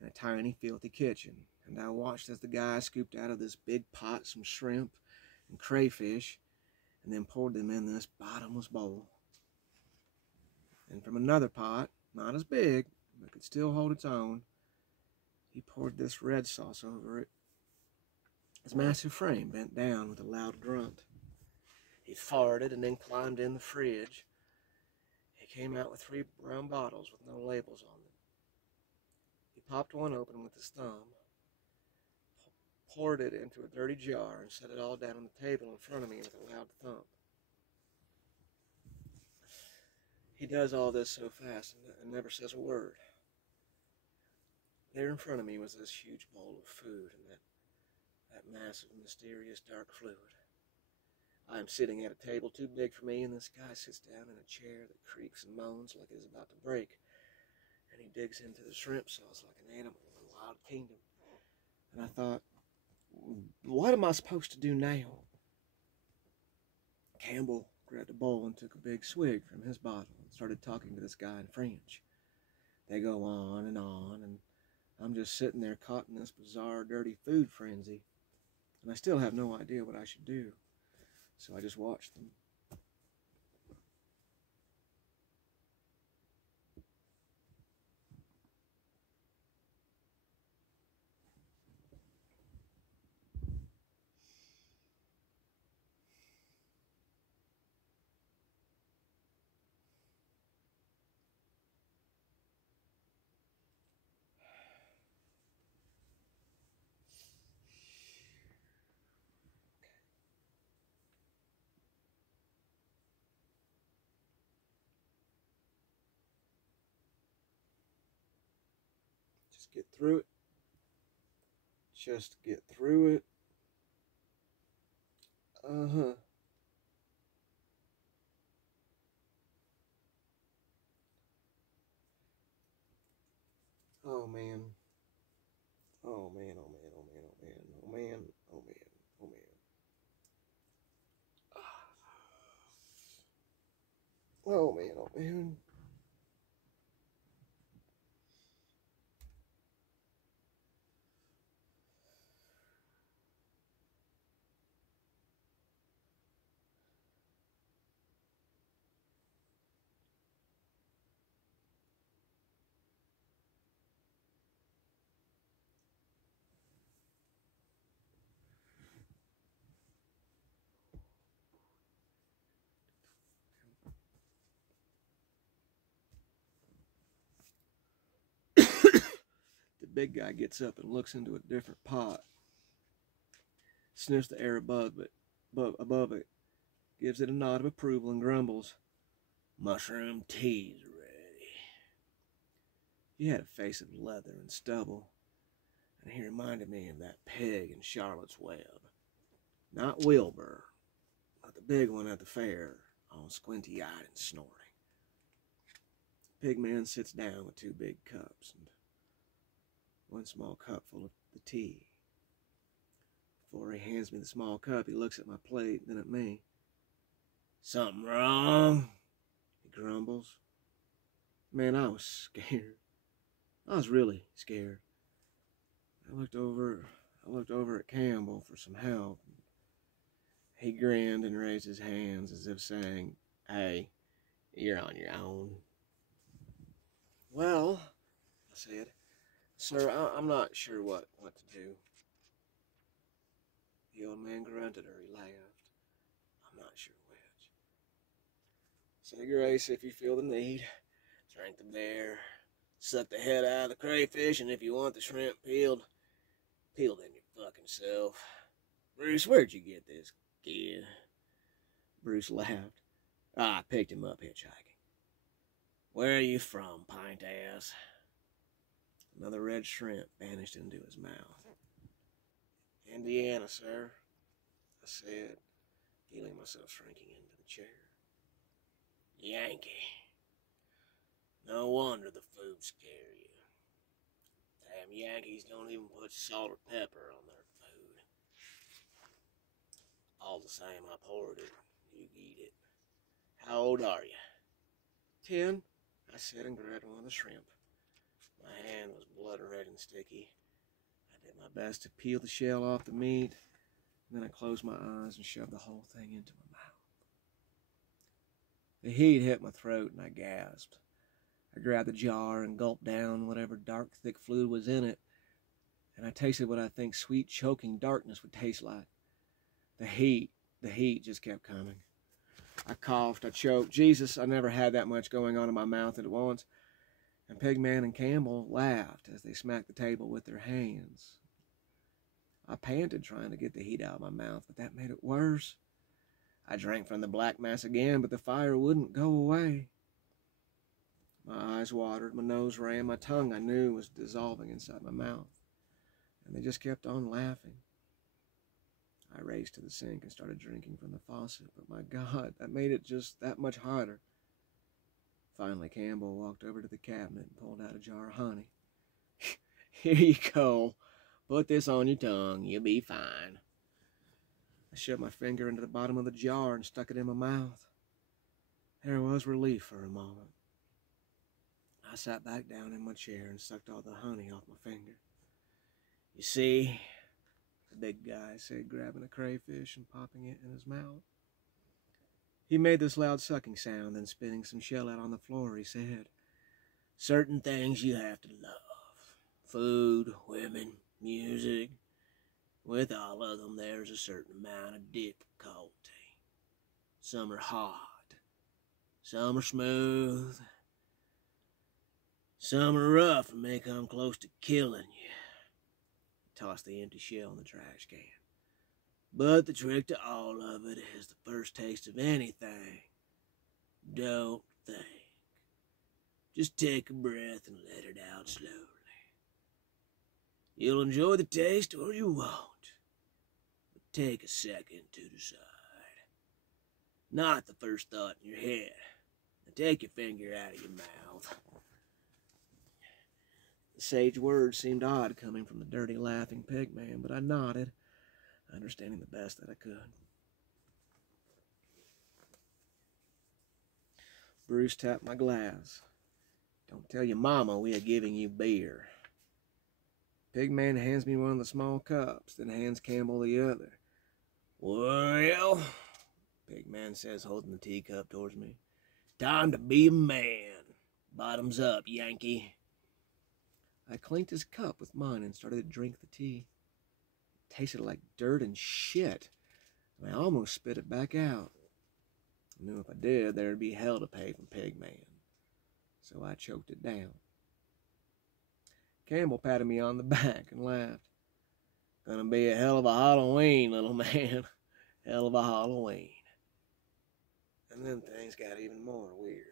in a tiny, filthy kitchen, and I watched as the guy scooped out of this big pot some shrimp and crayfish and then poured them in this bottomless bowl. And from another pot, not as big, but could still hold its own, he poured this red sauce over it. His massive frame bent down with a loud grunt. He farted and then climbed in the fridge. He came out with 3 brown bottles with no labels on them. He popped one open with his thumb, poured it into a dirty jar, and set it all down on the table in front of me with a loud thump. He does all this so fast and never says a word. There in front of me was this huge bowl of food and that massive, mysterious, dark fluid. I am sitting at a table too big for me, and this guy sits down in a chair that creaks and moans like it is about to break. And he digs into the shrimp sauce like an animal in the wild kingdom. And I thought, what am I supposed to do now? Campbell grabbed a bowl and took a big swig from his bottle and started talking to this guy in French. They go on, and I'm just sitting there caught in this bizarre, dirty food frenzy, and I still have no idea what I should do. So I just watched them. get through it. Just get through it. Uh-huh. Oh, man. Oh, man, oh, man, oh, man, oh, man, oh, man, oh, man, oh, man. Oh, man, oh, man. The big guy gets up and looks into a different pot, sniffs the air above it, gives it a nod of approval, and grumbles, "Mushroom tea's ready." He had a face of leather and stubble, and he reminded me of that pig in Charlotte's Web. Not Wilbur, but the big one at the fair, all squinty-eyed and snorting. The pig man sits down with 2 big cups and 1 small cup full of the tea. Before he hands me the small cup, he looks at my plate, then at me. "Something wrong?" he grumbles. Man, I was scared. I was really scared. I looked over at Campbell for some help. He grinned and raised his hands as if saying, "Hey, you're on your own." "Well," I said, "sir, I'm not sure what to do." The old man grunted or he laughed. I'm not sure which. "Say grace if you feel the need. Drink the beer. Suck the head out of the crayfish, and if you want the shrimp peeled, peel them your fucking self. Bruce, where'd you get this kid?" Bruce laughed. "I picked him up hitchhiking." "Where are you from, pint ass?" Another red shrimp vanished into his mouth. "Indiana, sir," I said, feeling myself shrinking into the chair. "Yankee. No wonder the food scare you. Damn Yankees don't even put salt or pepper on their food. All the same, I poured it. You eat it. How old are you?" "10, I said, and grabbed one of the shrimp. My hand was blood red and sticky. I did my best to peel the shell off the meat, and then I closed my eyes and shoved the whole thing into my mouth. The heat hit my throat, and I gasped. I grabbed the jar and gulped down whatever dark, thick fluid was in it, and I tasted what I think sweet, choking darkness would taste like. The heat just kept coming. I coughed, I choked. Jesus, I never had that much going on in my mouth at once. And Pigman and Campbell laughed as they smacked the table with their hands. I panted trying to get the heat out of my mouth, but that made it worse. I drank from the black mass again, but the fire wouldn't go away. My eyes watered, my nose ran, my tongue I knew was dissolving inside my mouth. And they just kept on laughing. I raced to the sink and started drinking from the faucet, but my God, that made it just that much hotter. Finally, Campbell walked over to the cabinet and pulled out a jar of honey. "Here you go. Put this on your tongue. You'll be fine." I shoved my finger into the bottom of the jar and stuck it in my mouth. There was relief for a moment. I sat back down in my chair and sucked all the honey off my finger. "You see," the big guy said, grabbing a crayfish and popping it in his mouth. He made this loud sucking sound, then spitting some shell out on the floor, he said, "Certain things you have to love. Food, women, music. With all of them, there's a certain amount of difficulty. Some are hard. Some are smooth. Some are rough and may come close to killing you." Toss the empty shell in the trash can. "But the trick to all of it is the first taste of anything. Don't think. Just take a breath and let it out slowly. You'll enjoy the taste or you won't. But take a second to decide. Not the first thought in your head. Now take your finger out of your mouth. The sage words seemed odd coming from the dirty, laughing pig man, but I nodded, understanding the best that I could. Bruce tapped my glass. Don't tell your mama we are giving you beer. Pigman hands me one of the small cups, then hands Campbell the other. Well, Pigman says, holding the teacup towards me. Time to be a man. Bottoms up, Yankee. I clinked his cup with mine and started to drink the tea. It tasted like dirt and shit, and I almost spit it back out. I knew if I did, there'd be hell to pay from Pigman, so I choked it down. Campbell patted me on the back and laughed. Gonna be a hell of a Halloween, little man. Hell of a Halloween. And then things got even more weird.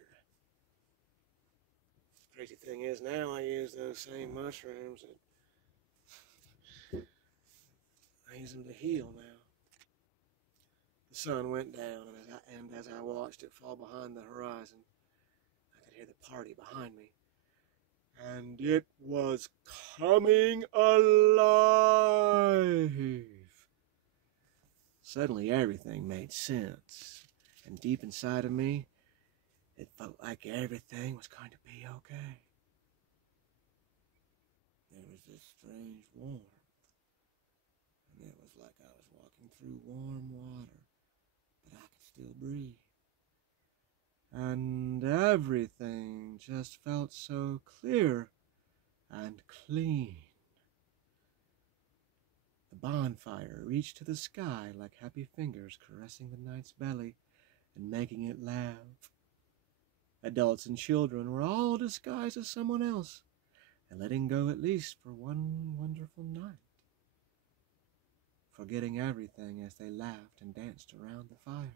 Crazy thing is, now I use those same mushrooms. I use them to heal now. The sun went down, and as I watched it fall behind the horizon, I could hear the party behind me. And it was coming alive. Suddenly everything made sense, and deep inside of me, it felt like everything was going to be okay. There was this strange warmth, and it was like I was walking through warm water, but I could still breathe. And everything just felt so clear and clean. The bonfire reached to the sky like happy fingers caressing the night's belly and making it laugh. Adults and children were all disguised as someone else and letting go at least for one wonderful night, forgetting everything as they laughed and danced around the fire.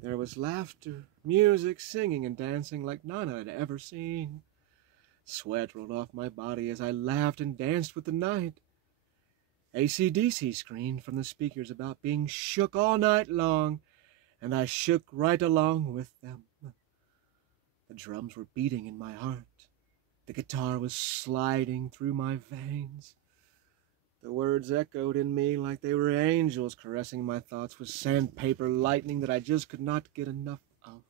There was laughter, music, singing, and dancing like none I had ever seen. Sweat rolled off my body as I laughed and danced with the night. AC/DC screamed from the speakers about being shook all night long, and I shook right along with them. The drums were beating in my heart. The guitar was sliding through my veins. The words echoed in me like they were angels caressing my thoughts with sandpaper lightning that I just could not get enough of.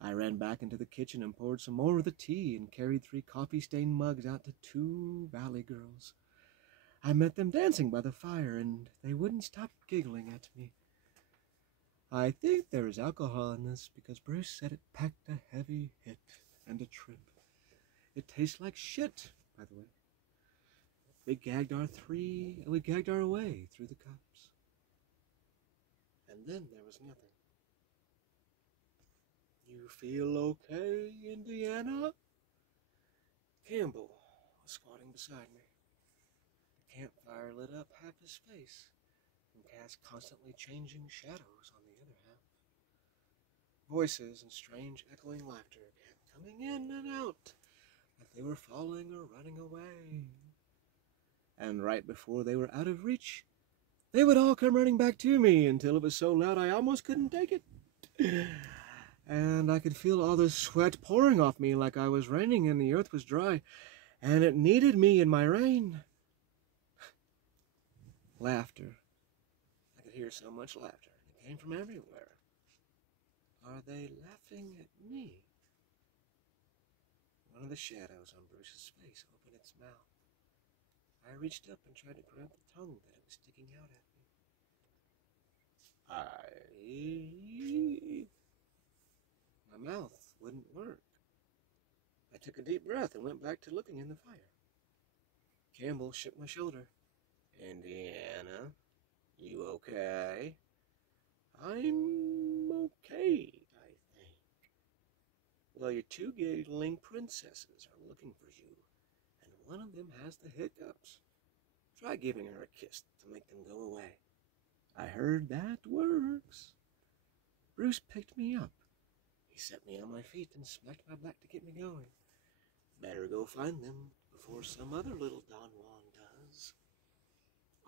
I ran back into the kitchen and poured some more of the tea and carried 3 coffee-stained mugs out to 2 valley girls. I met them dancing by the fire, and they wouldn't stop giggling at me. I think there is alcohol in this because Bruce said it packed a heavy hit and a trip. It tastes like shit, by the way. We gagged our way through the cups. And then there was nothing. You feel okay, Indiana? Campbell was squatting beside me. The campfire lit up half his face and cast constantly changing shadows on the other half. Voices and strange echoing laughter kept coming in and out, like they were falling or running away. And right before they were out of reach, they would all come running back to me until it was so loud I almost couldn't take it. And I could feel all the sweat pouring off me like I was raining and the earth was dry, and it needed me in my rain. Laughter. I could hear so much laughter. It came from everywhere. Are they laughing at me? One of the shadows on Bruce's face opened its mouth. I reached up and tried to grab the tongue that it was sticking out at me. My mouth wouldn't work. I took a deep breath and went back to looking in the fire. Campbell shook my shoulder. Indiana, you okay? I'm okay, I think. Well, your 2 giggling princesses are looking for you, and one of them has the hiccups. Try giving her a kiss to make them go away. I heard that works. Bruce picked me up. He set me on my feet and smacked my back to get me going. Better go find them. before some other little Don Juan does.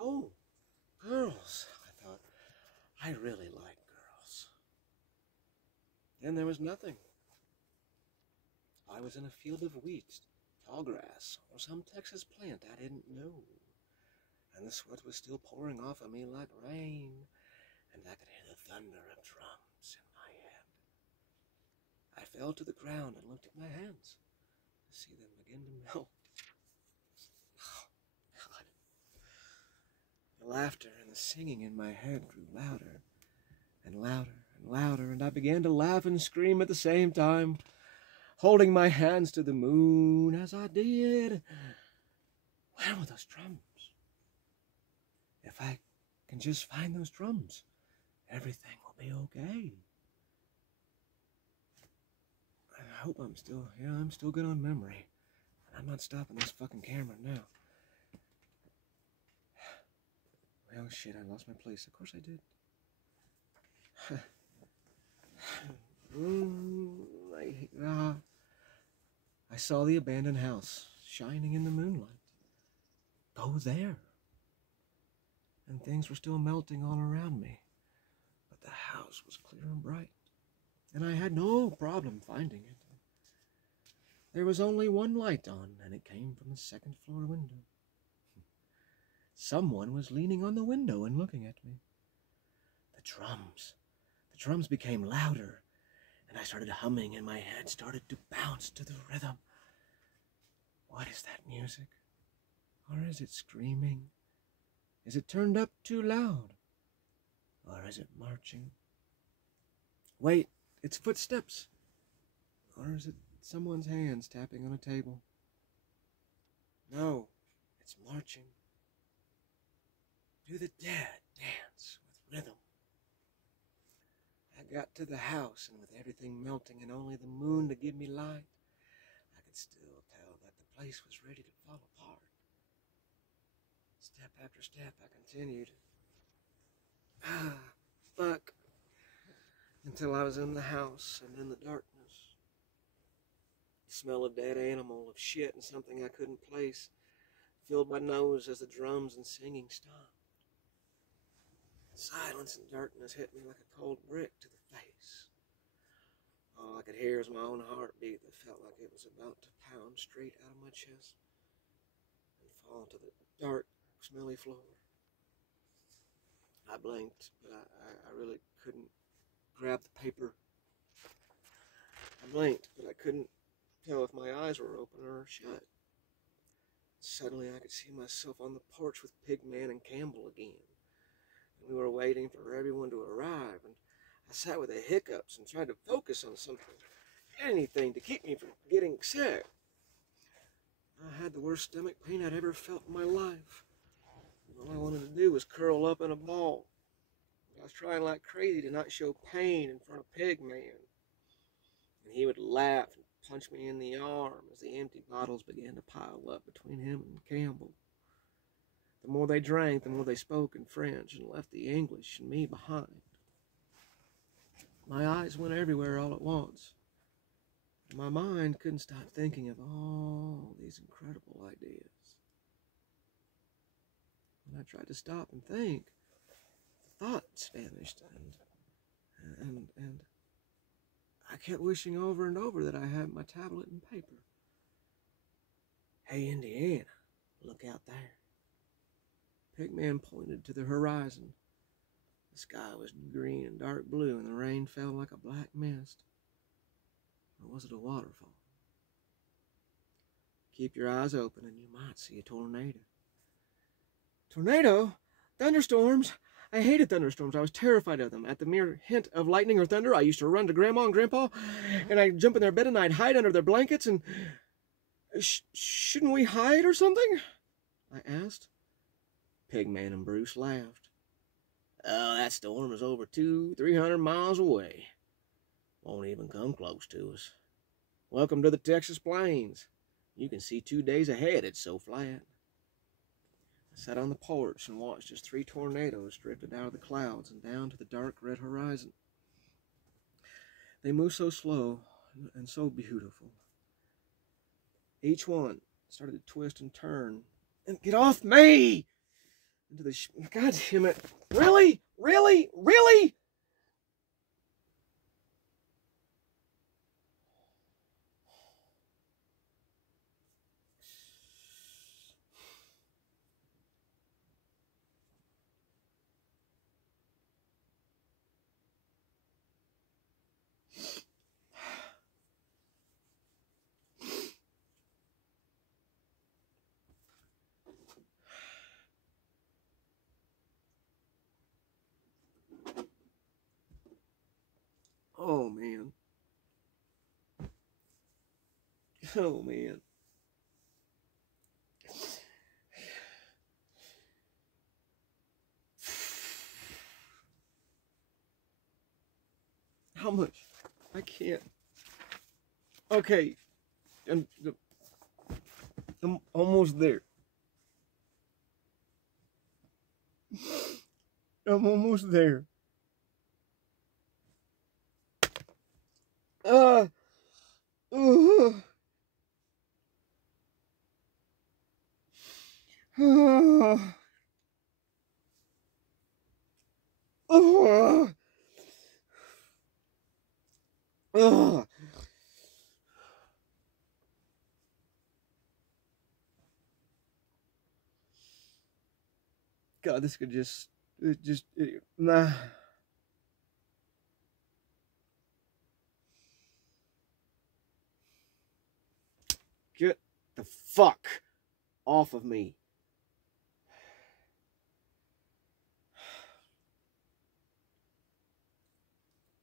Oh, girls, I thought. I really like girls. Then there was nothing. I was in a field of wheat, tall grass, or some Texas plant I didn't know. And the sweat was still pouring off of me like rain, and I could hear the thunder of drums in my head. I fell to the ground and looked at my hands to see them begin to melt. Oh, God. The laughter and the singing in my head grew louder and louder and louder, and I began to laugh and scream at the same time, holding my hands to the moon as I did. Where were those drums? If I can just find those drums, everything will be okay. I hope I'm still good on memory. I'm not stopping this fucking camera now. Well, shit, I lost my place. Of course I did. I saw the abandoned house shining in the moonlight. Go there. And things were still melting all around me. But the house was clear and bright, and I had no problem finding it. There was only one light on, and it came from the second floor window. Someone was leaning on the window and looking at me. The drums became louder, and I started humming, and my head started to bounce to the rhythm. What is that music? Or is it screaming? Is it turned up too loud? Or is it marching? Wait, it's footsteps. Or is it someone's hands tapping on a table? No, it's marching. Do the dad dance with rhythm. I got to the house, and with everything melting and only the moon to give me light, I could still tell that the place was ready to fall apart. Step after step, I continued. Fuck. Until I was in the house and in the darkness. The smell of dead animal, of shit, and something I couldn't place filled my nose as the drums and singing stopped. Silence and darkness hit me like a cold brick to the face. All I could hear was my own heartbeat that felt like it was about to pound straight out of my chest and fall to the dark, smelly floor. I blinked, but I really couldn't grab the paper. I blinked, but I couldn't tell if my eyes were open or shut. Suddenly I could see myself on the porch with Pigman and Campbell again. And we were waiting for everyone to arrive, and I sat with the hiccups and tried to focus on something, anything to keep me from getting sick. I had the worst stomach pain I'd ever felt in my life. All I wanted to do was curl up in a ball. I was trying like crazy to not show pain in front of Pigman. And he would laugh and punch me in the arm as the empty bottles began to pile up between him and Campbell. The more they drank, the more they spoke in French and left the English and me behind. My eyes went everywhere all at once. My mind couldn't stop thinking of all these incredible ideas. When I tried to stop and think, the thoughts vanished, and I kept wishing over and over that I had my tablet and paper. Hey, Indiana, look out there. Pigman pointed to the horizon. The sky was green and dark blue, and the rain fell like a black mist. Or was it a waterfall? Keep your eyes open and you might see a tornado. Tornado? Thunderstorms? I hated thunderstorms. I was terrified of them. At the mere hint of lightning or thunder, I used to run to Grandma and Grandpa, and I'd jump in their bed and I'd hide under their blankets, and... Shouldn't we hide or something? I asked. Pigman and Bruce laughed. Oh, that storm is over 200-300 miles away. Won't even come close to us. Welcome to the Texas Plains. You can see 2 days ahead, it's so flat. I sat on the porch and watched as 3 tornadoes drifted out of the clouds and down to the dark red horizon. They moved so slow and so beautiful. Each one started to twist and turn. And get off me! Into the God damn it. Really? Really? Really? Oh, man. Oh, man. How much? I can't. Okay. I'm almost there. I'm almost there. Uh, uh, uh, uh, uh. God, this could nah. Get the fuck off of me.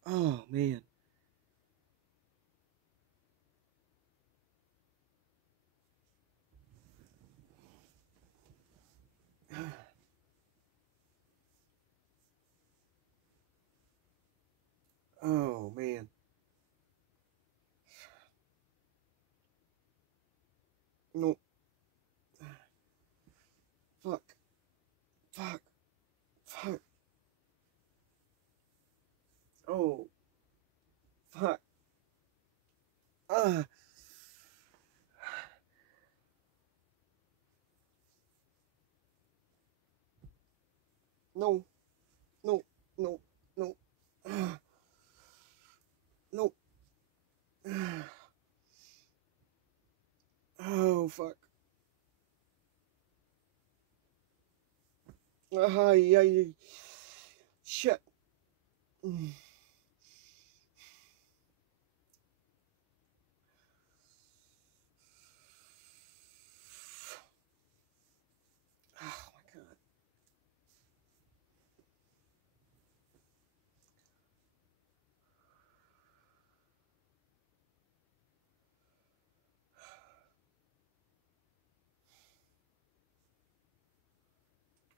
Oh, man. Oh, man. No. Fuck. Fuck. Fuck. Oh. Fuck. Ah. No. No. No. No. Ah. No. Ah. Oh, fuck. Ah, yeah. Shit. Mm. Oh, my God.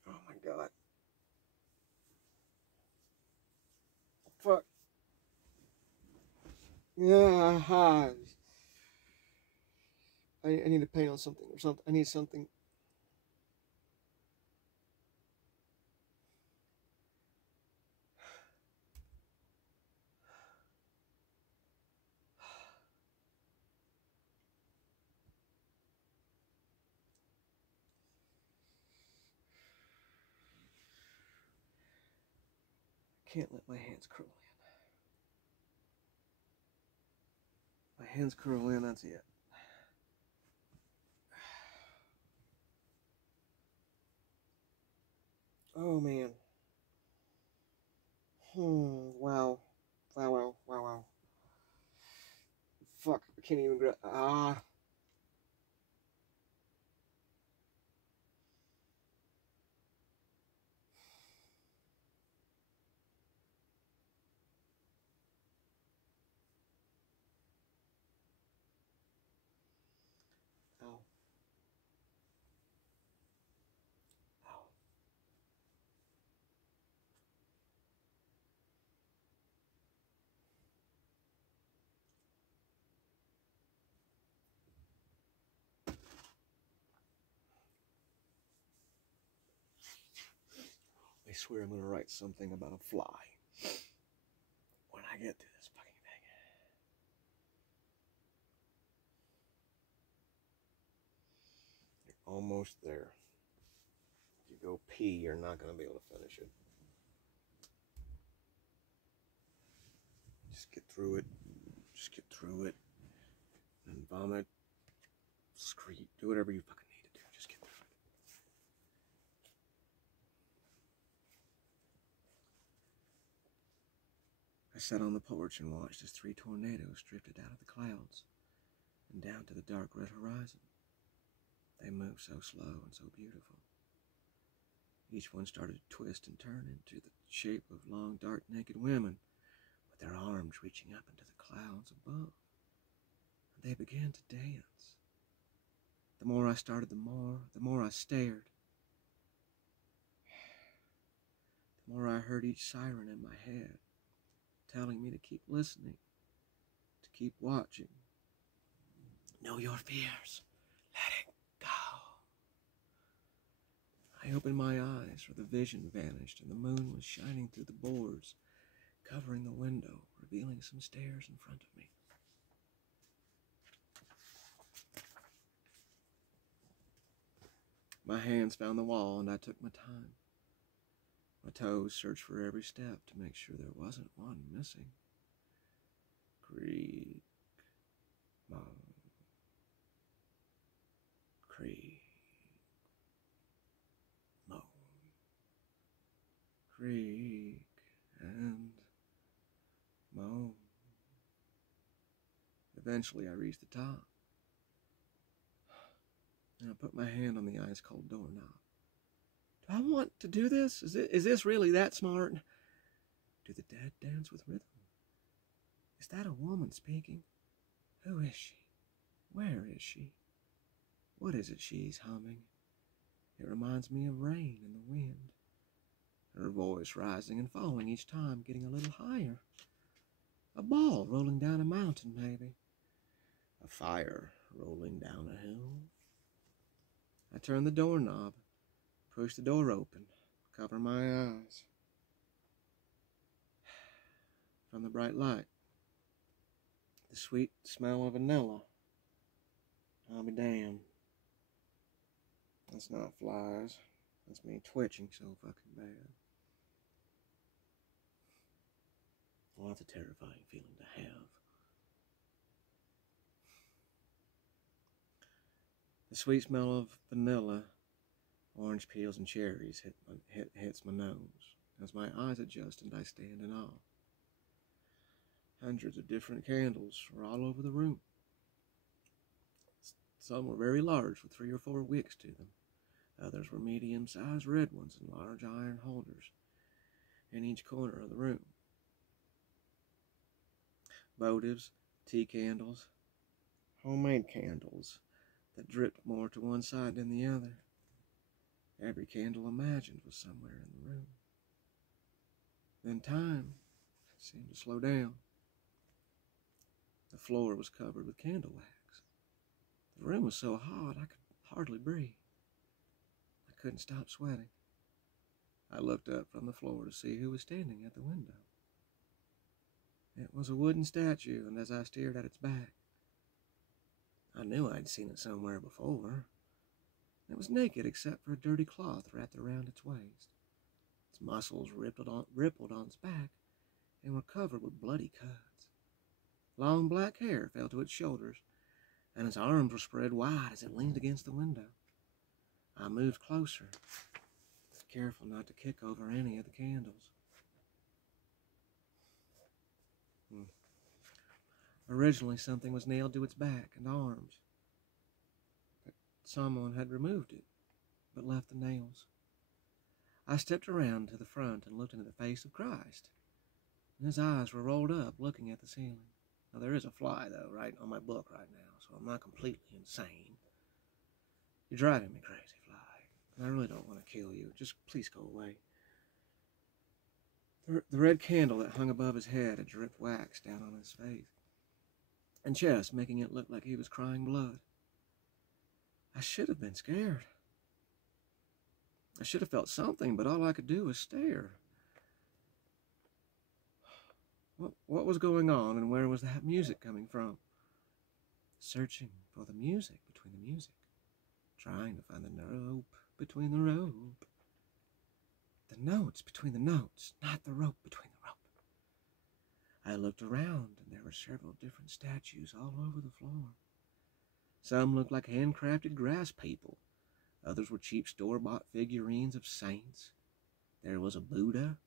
Oh, my God. Fuck. Yeah. I need to paint on something or something. I need something. Can't let my hands curl in. My hands curl in, that's it. Oh, man. Wow. Wow. Fuck, I can't even grab. Ah. Ow. Ow. I swear I'm gonna write something about a fly when I get through this fucking thing. almost there. If you go pee, you're not going to be able to finish it. Just get through it. Just get through it. And vomit. Scream. Do whatever you fucking need to do. Just get through it. I sat on the porch and watched as 3 tornadoes drifted out of the clouds and down to the dark red horizon. They moved so slow and so beautiful. Each one started to twist and turn into the shape of long, dark, naked women, with their arms reaching up into the clouds above. And they began to dance. The more I started, the more I stared. The more I heard each siren in my head, telling me to keep listening, to keep watching. Know your fears. Let it go. I opened my eyes, for the vision vanished, and the moon was shining through the boards, covering the window, revealing some stairs in front of me. My hands found the wall, and I took my time. My toes searched for every step to make sure there wasn't one missing. Creak, moan, creak, moan, creak, and moan. Eventually, I reached the top, and I put my hand on the ice-cold doorknob. Do I want to do this? Is this really that smart? Do the dead dance with rhythm? Is that a woman speaking? Who is she? Where is she? What is it she's humming? It reminds me of rain and the wind. Her voice rising and falling each time, getting a little higher. A ball rolling down a mountain, maybe. A fire rolling down a hill. I turn the doorknob, push the door open, cover my eyes. From the bright light, the sweet smell of vanilla. I'll be damned. That's not flies. That's me twitching so fucking bad. Well, that's a terrifying feeling to have. The sweet smell of vanilla, orange peels, and cherries hits my nose as my eyes adjust and I stand in awe. Hundreds of different candles were all over the room. Some were very large with 3 or 4 wicks to them. Others were medium-sized red ones in large iron holders in each corner of the room. Votives, tea candles, homemade candles that dripped more to one side than the other. Every candle imagined was somewhere in the room. Then time seemed to slow down. The floor was covered with candle wax. The room was so hot I could hardly breathe. I couldn't stop sweating. I looked up from the floor to see who was standing at the window. It was a wooden statue, and as I stared at its back, I knew I'd seen it somewhere before. It was naked except for a dirty cloth wrapped around its waist. Its muscles rippled on its back and were covered with bloody cuts. Long black hair fell to its shoulders, and its arms were spread wide as it leaned against the window. I moved closer, careful not to kick over any of the candles. Originally, something was nailed to its back and arms, but someone had removed it, but left the nails. I stepped around to the front and looked into the face of Christ, and his eyes were rolled up, looking at the ceiling. Now, there is a fly, though, right on my book right now, so I'm not completely insane. You're driving me crazy, fly, and I really don't want to kill you. Just please go away. The red candle that hung above his head had dripped wax down on his face and chest, making it look like he was crying blood. I should have been scared. I should have felt something, but all I could do was stare. What was going on, and where was that music coming from? Searching for the music between the music. trying to find the rope between the rope. The notes between the notes, not the rope between the rope. I looked around, and there were several different statues all over the floor. Some looked like handcrafted grass people. Others were cheap store-bought figurines of saints. There was a Buddha,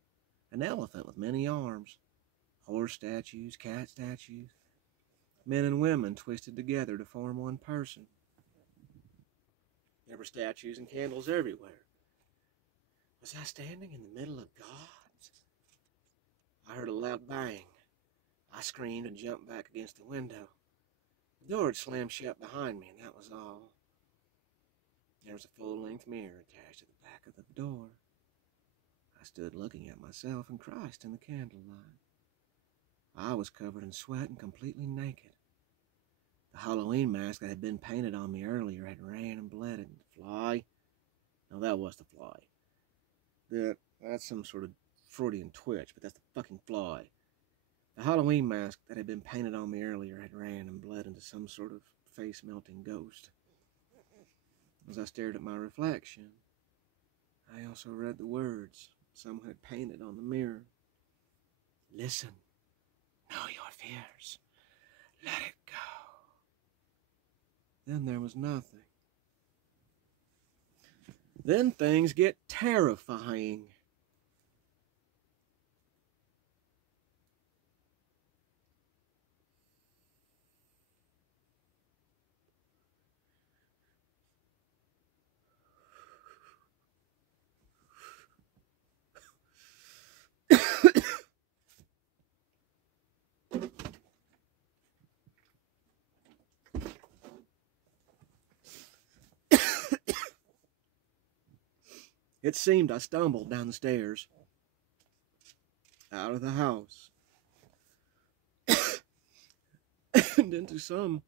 an elephant with many arms, horse statues, cat statues, men and women twisted together to form one person. There were statues and candles everywhere. Was I standing in the middle of gods? I heard a loud bang. I screamed and jumped back against the window. The door had slammed shut behind me, and that was all. There was a full-length mirror attached to the back of the door. I stood looking at myself and Christ in the candlelight. I was covered in sweat and completely naked. The Halloween mask that had been painted on me earlier had ran and bled, and the fly. No, that was the fly. That's some sort of Freudian twitch, but that's the fucking fly. The Halloween mask that had been painted on me earlier had ran and bled into some sort of face-melting ghost. As I stared at my reflection, I also read the words someone had painted on the mirror. Listen, know your fears, let it go. Then there was nothing. Then things get terrifying. It seemed I stumbled down the stairs, out of the house, and into some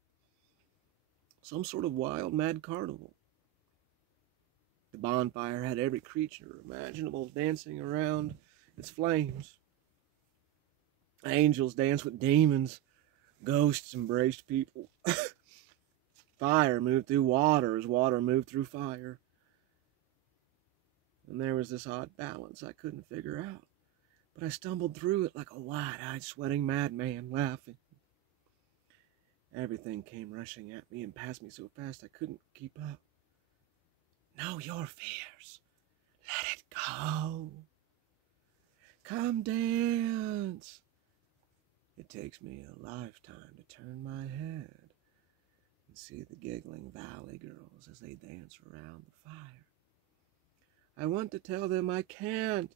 sort of wild, mad carnival. The bonfire had every creature imaginable dancing around its flames. Angels danced with demons. Ghosts embraced people. Fire moved through water as water moved through fire. And there was this odd balance I couldn't figure out. But I stumbled through it like a wide-eyed, sweating madman, laughing. Everything came rushing at me and past me so fast I couldn't keep up. Know your fears. Let it go. Come dance. It takes me a lifetime to turn my head and see the giggling valley girls as they dance around the fire. I want to tell them I can't.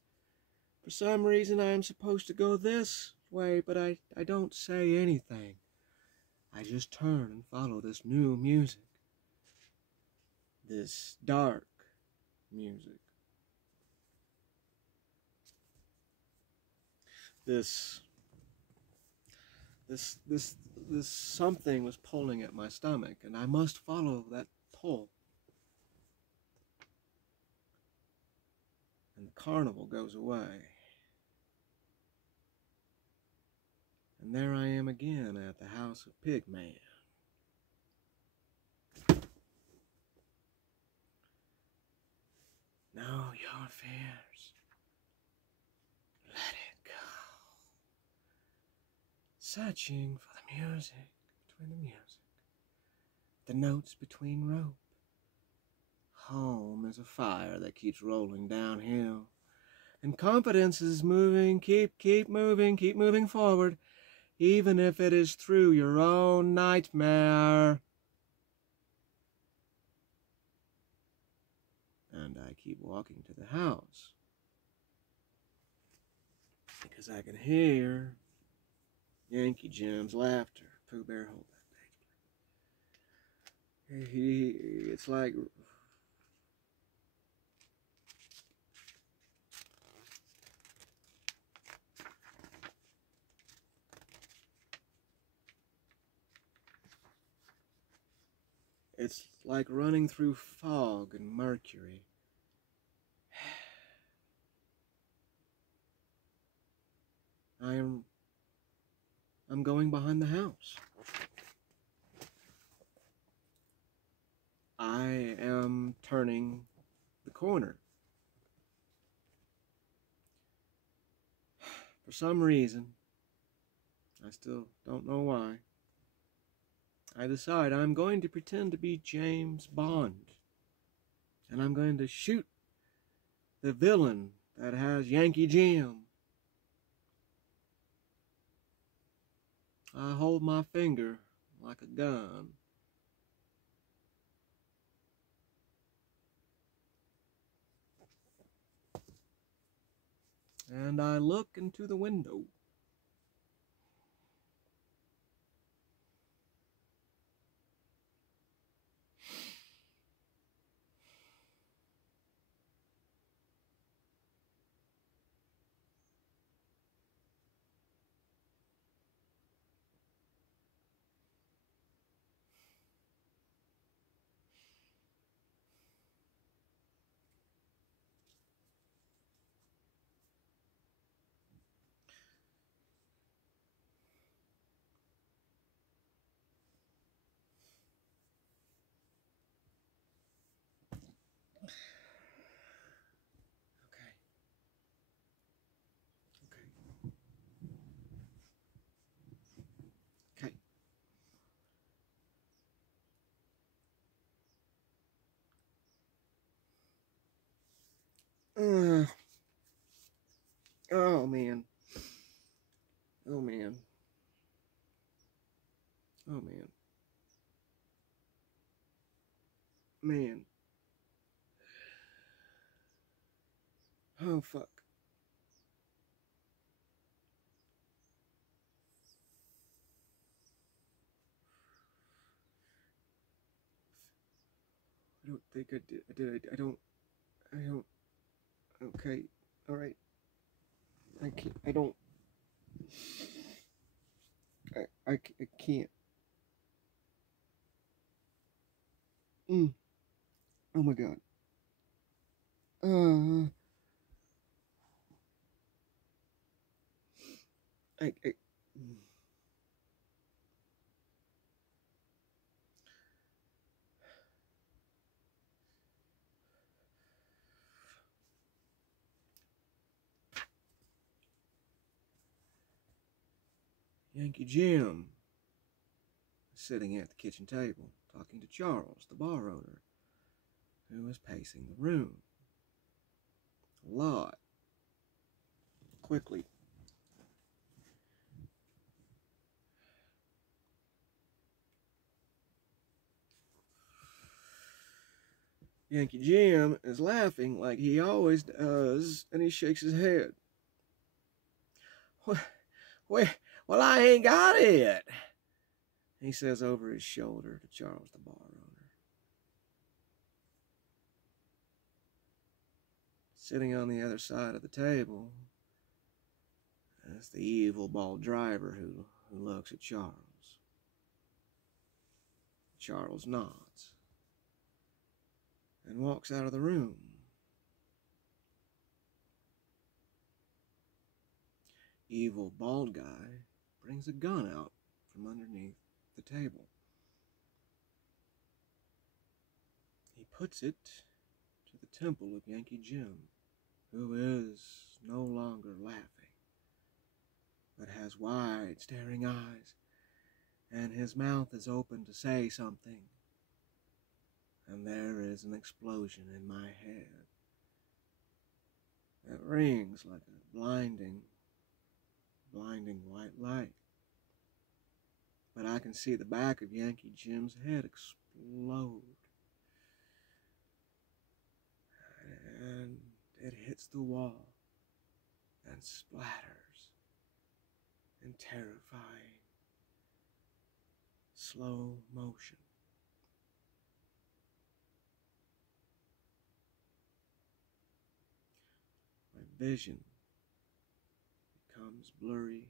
For some reason I am supposed to go this way, but I don't say anything. I just turn and follow this new music. This dark music. This something was pulling at my stomach, and I must follow that pull. And the carnival goes away. And there I am again at the house of Pigman. Know your fears. Let it go. Searching for the music between the music. The notes between rope. Home is a fire that keeps rolling downhill. And confidence is moving, keep moving forward, even if it is through your own nightmare. And I keep walking to the house, because I can hear Yankee Jim's laughter. Pooh Bear, hold that page. It's like... It's like running through fog and mercury. I'm going behind the house. I am turning the corner. For some reason, I still don't know why, I decide I'm going to pretend to be James Bond. And I'm going to shoot the villain that has Yankee Jim. I hold my finger like a gun. And I look into the window. Okay. Oh man. Oh man. Oh man. Man. Oh fuck. I don't think I did. I don't. Okay. All right. I can't. I don't. I can't. Oh my god. Uh. I. Yankee Jim sitting at the kitchen table, talking to Charles, the bar owner, who was pacing the room. A lot. Quickly. Yankee Jim is laughing like he always does, and he shakes his head. Well, I ain't got it, he says over his shoulder to Charles, the bar owner. Sitting on the other side of the table is the evil bald driver who looks at Charles. Charles nods and walks out of the room. Evil bald guy brings a gun out from underneath the table. He puts it to the temple of Yankee Jim, who is no longer laughing, but has wide staring eyes, and his mouth is open to say something. And there is an explosion in my head. It rings like a blinding white light. But I can see the back of Yankee Jim's head explode. And it hits the wall and splatters in terrifying, slow motion. My vision becomes blurry,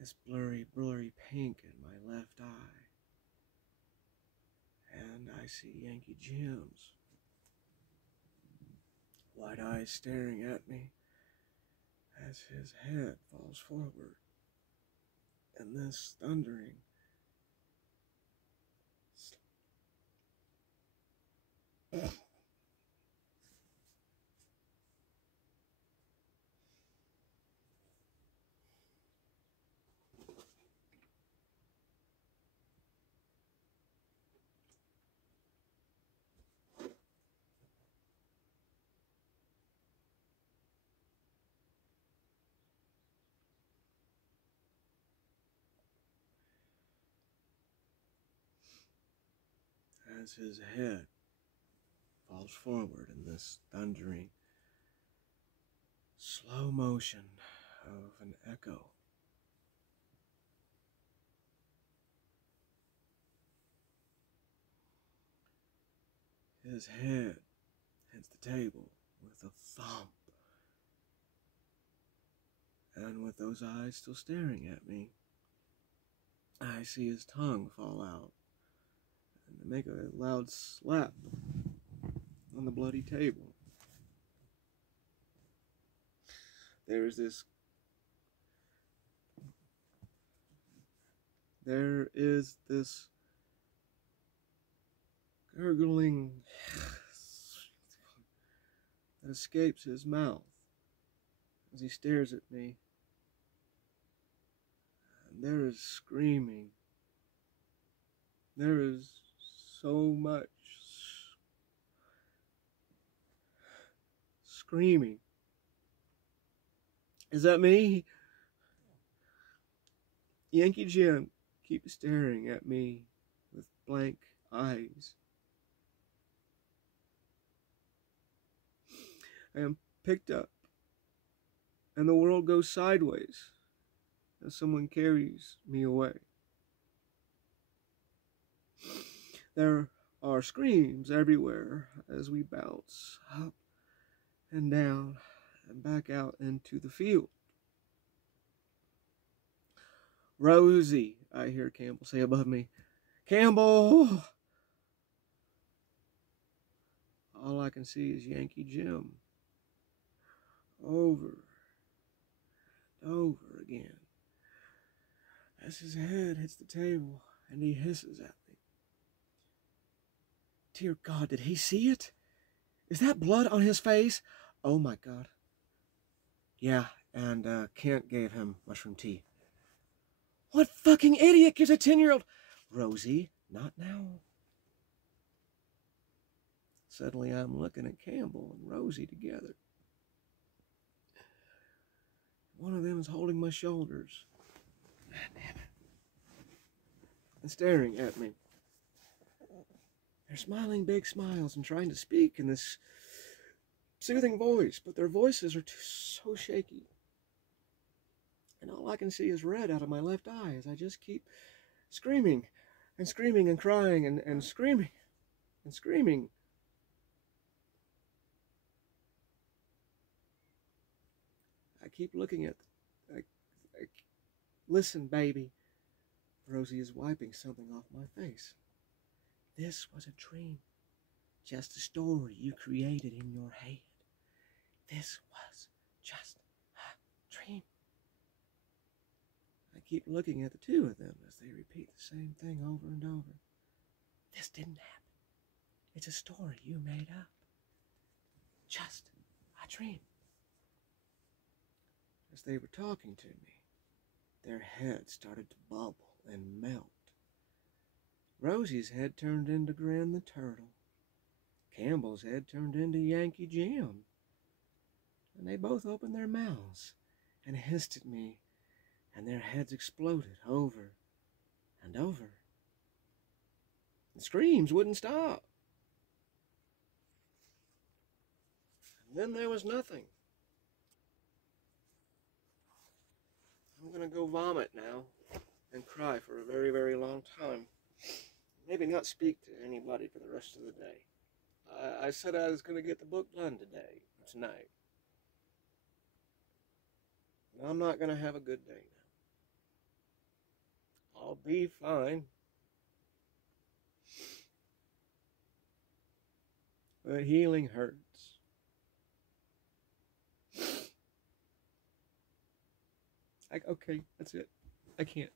this blurry pink in my left eye. And I see Yankee Jim's wide eyes staring at me as his head falls forward. And this thundering, as his head falls forward in this thundering, slow motion of an echo. His head hits the table with a thump. And with those eyes still staring at me, I see his tongue fall out and make a loud slap on the bloody table. There is this gurgling that escapes his mouth as he stares at me. And there is screaming. There is so much screaming. Is that me? Yankee Jim keeps staring at me with blank eyes. I am picked up, and the world goes sideways as someone carries me away. There are screams everywhere as we bounce up and down and back out into the field. Rosie, I hear Campbell say above me. Campbell! All I can see is Yankee Jim. Over and over again. As his head hits the table and he hisses at me. Dear God, did he see it? Is that blood on his face? Oh my God. Yeah, and Kent gave him mushroom tea. What fucking idiot gives a 10-year-old? Rosie, not now. Suddenly I'm looking at Campbell and Rosie together. One of them is holding my shoulders. And staring at me. They're smiling big smiles and trying to speak in this soothing voice, but their voices are so shaky. And all I can see is red out of my left eye as I just keep screaming and screaming and crying and screaming and screaming. I keep looking at listen, baby. Rosie is wiping something off my face. This was a dream. Just a story you created in your head. This was just a dream. I keep looking at the two of them as they repeat the same thing over and over. This didn't happen. It's a story you made up. Just a dream. As they were talking to me, their heads started to bubble and melt. Rosie's head turned into Gran the Turtle. Campbell's head turned into Yankee Jim. And they both opened their mouths and hissed at me, and their heads exploded over and over. The screams wouldn't stop. And then there was nothing. I'm going to go vomit now and cry for a very, very long time. Maybe not speak to anybody for the rest of the day. I said I was going to get the book done tonight. I'm not going to have a good day now. I'll be fine. But healing hurts. Okay, that's it. I can't.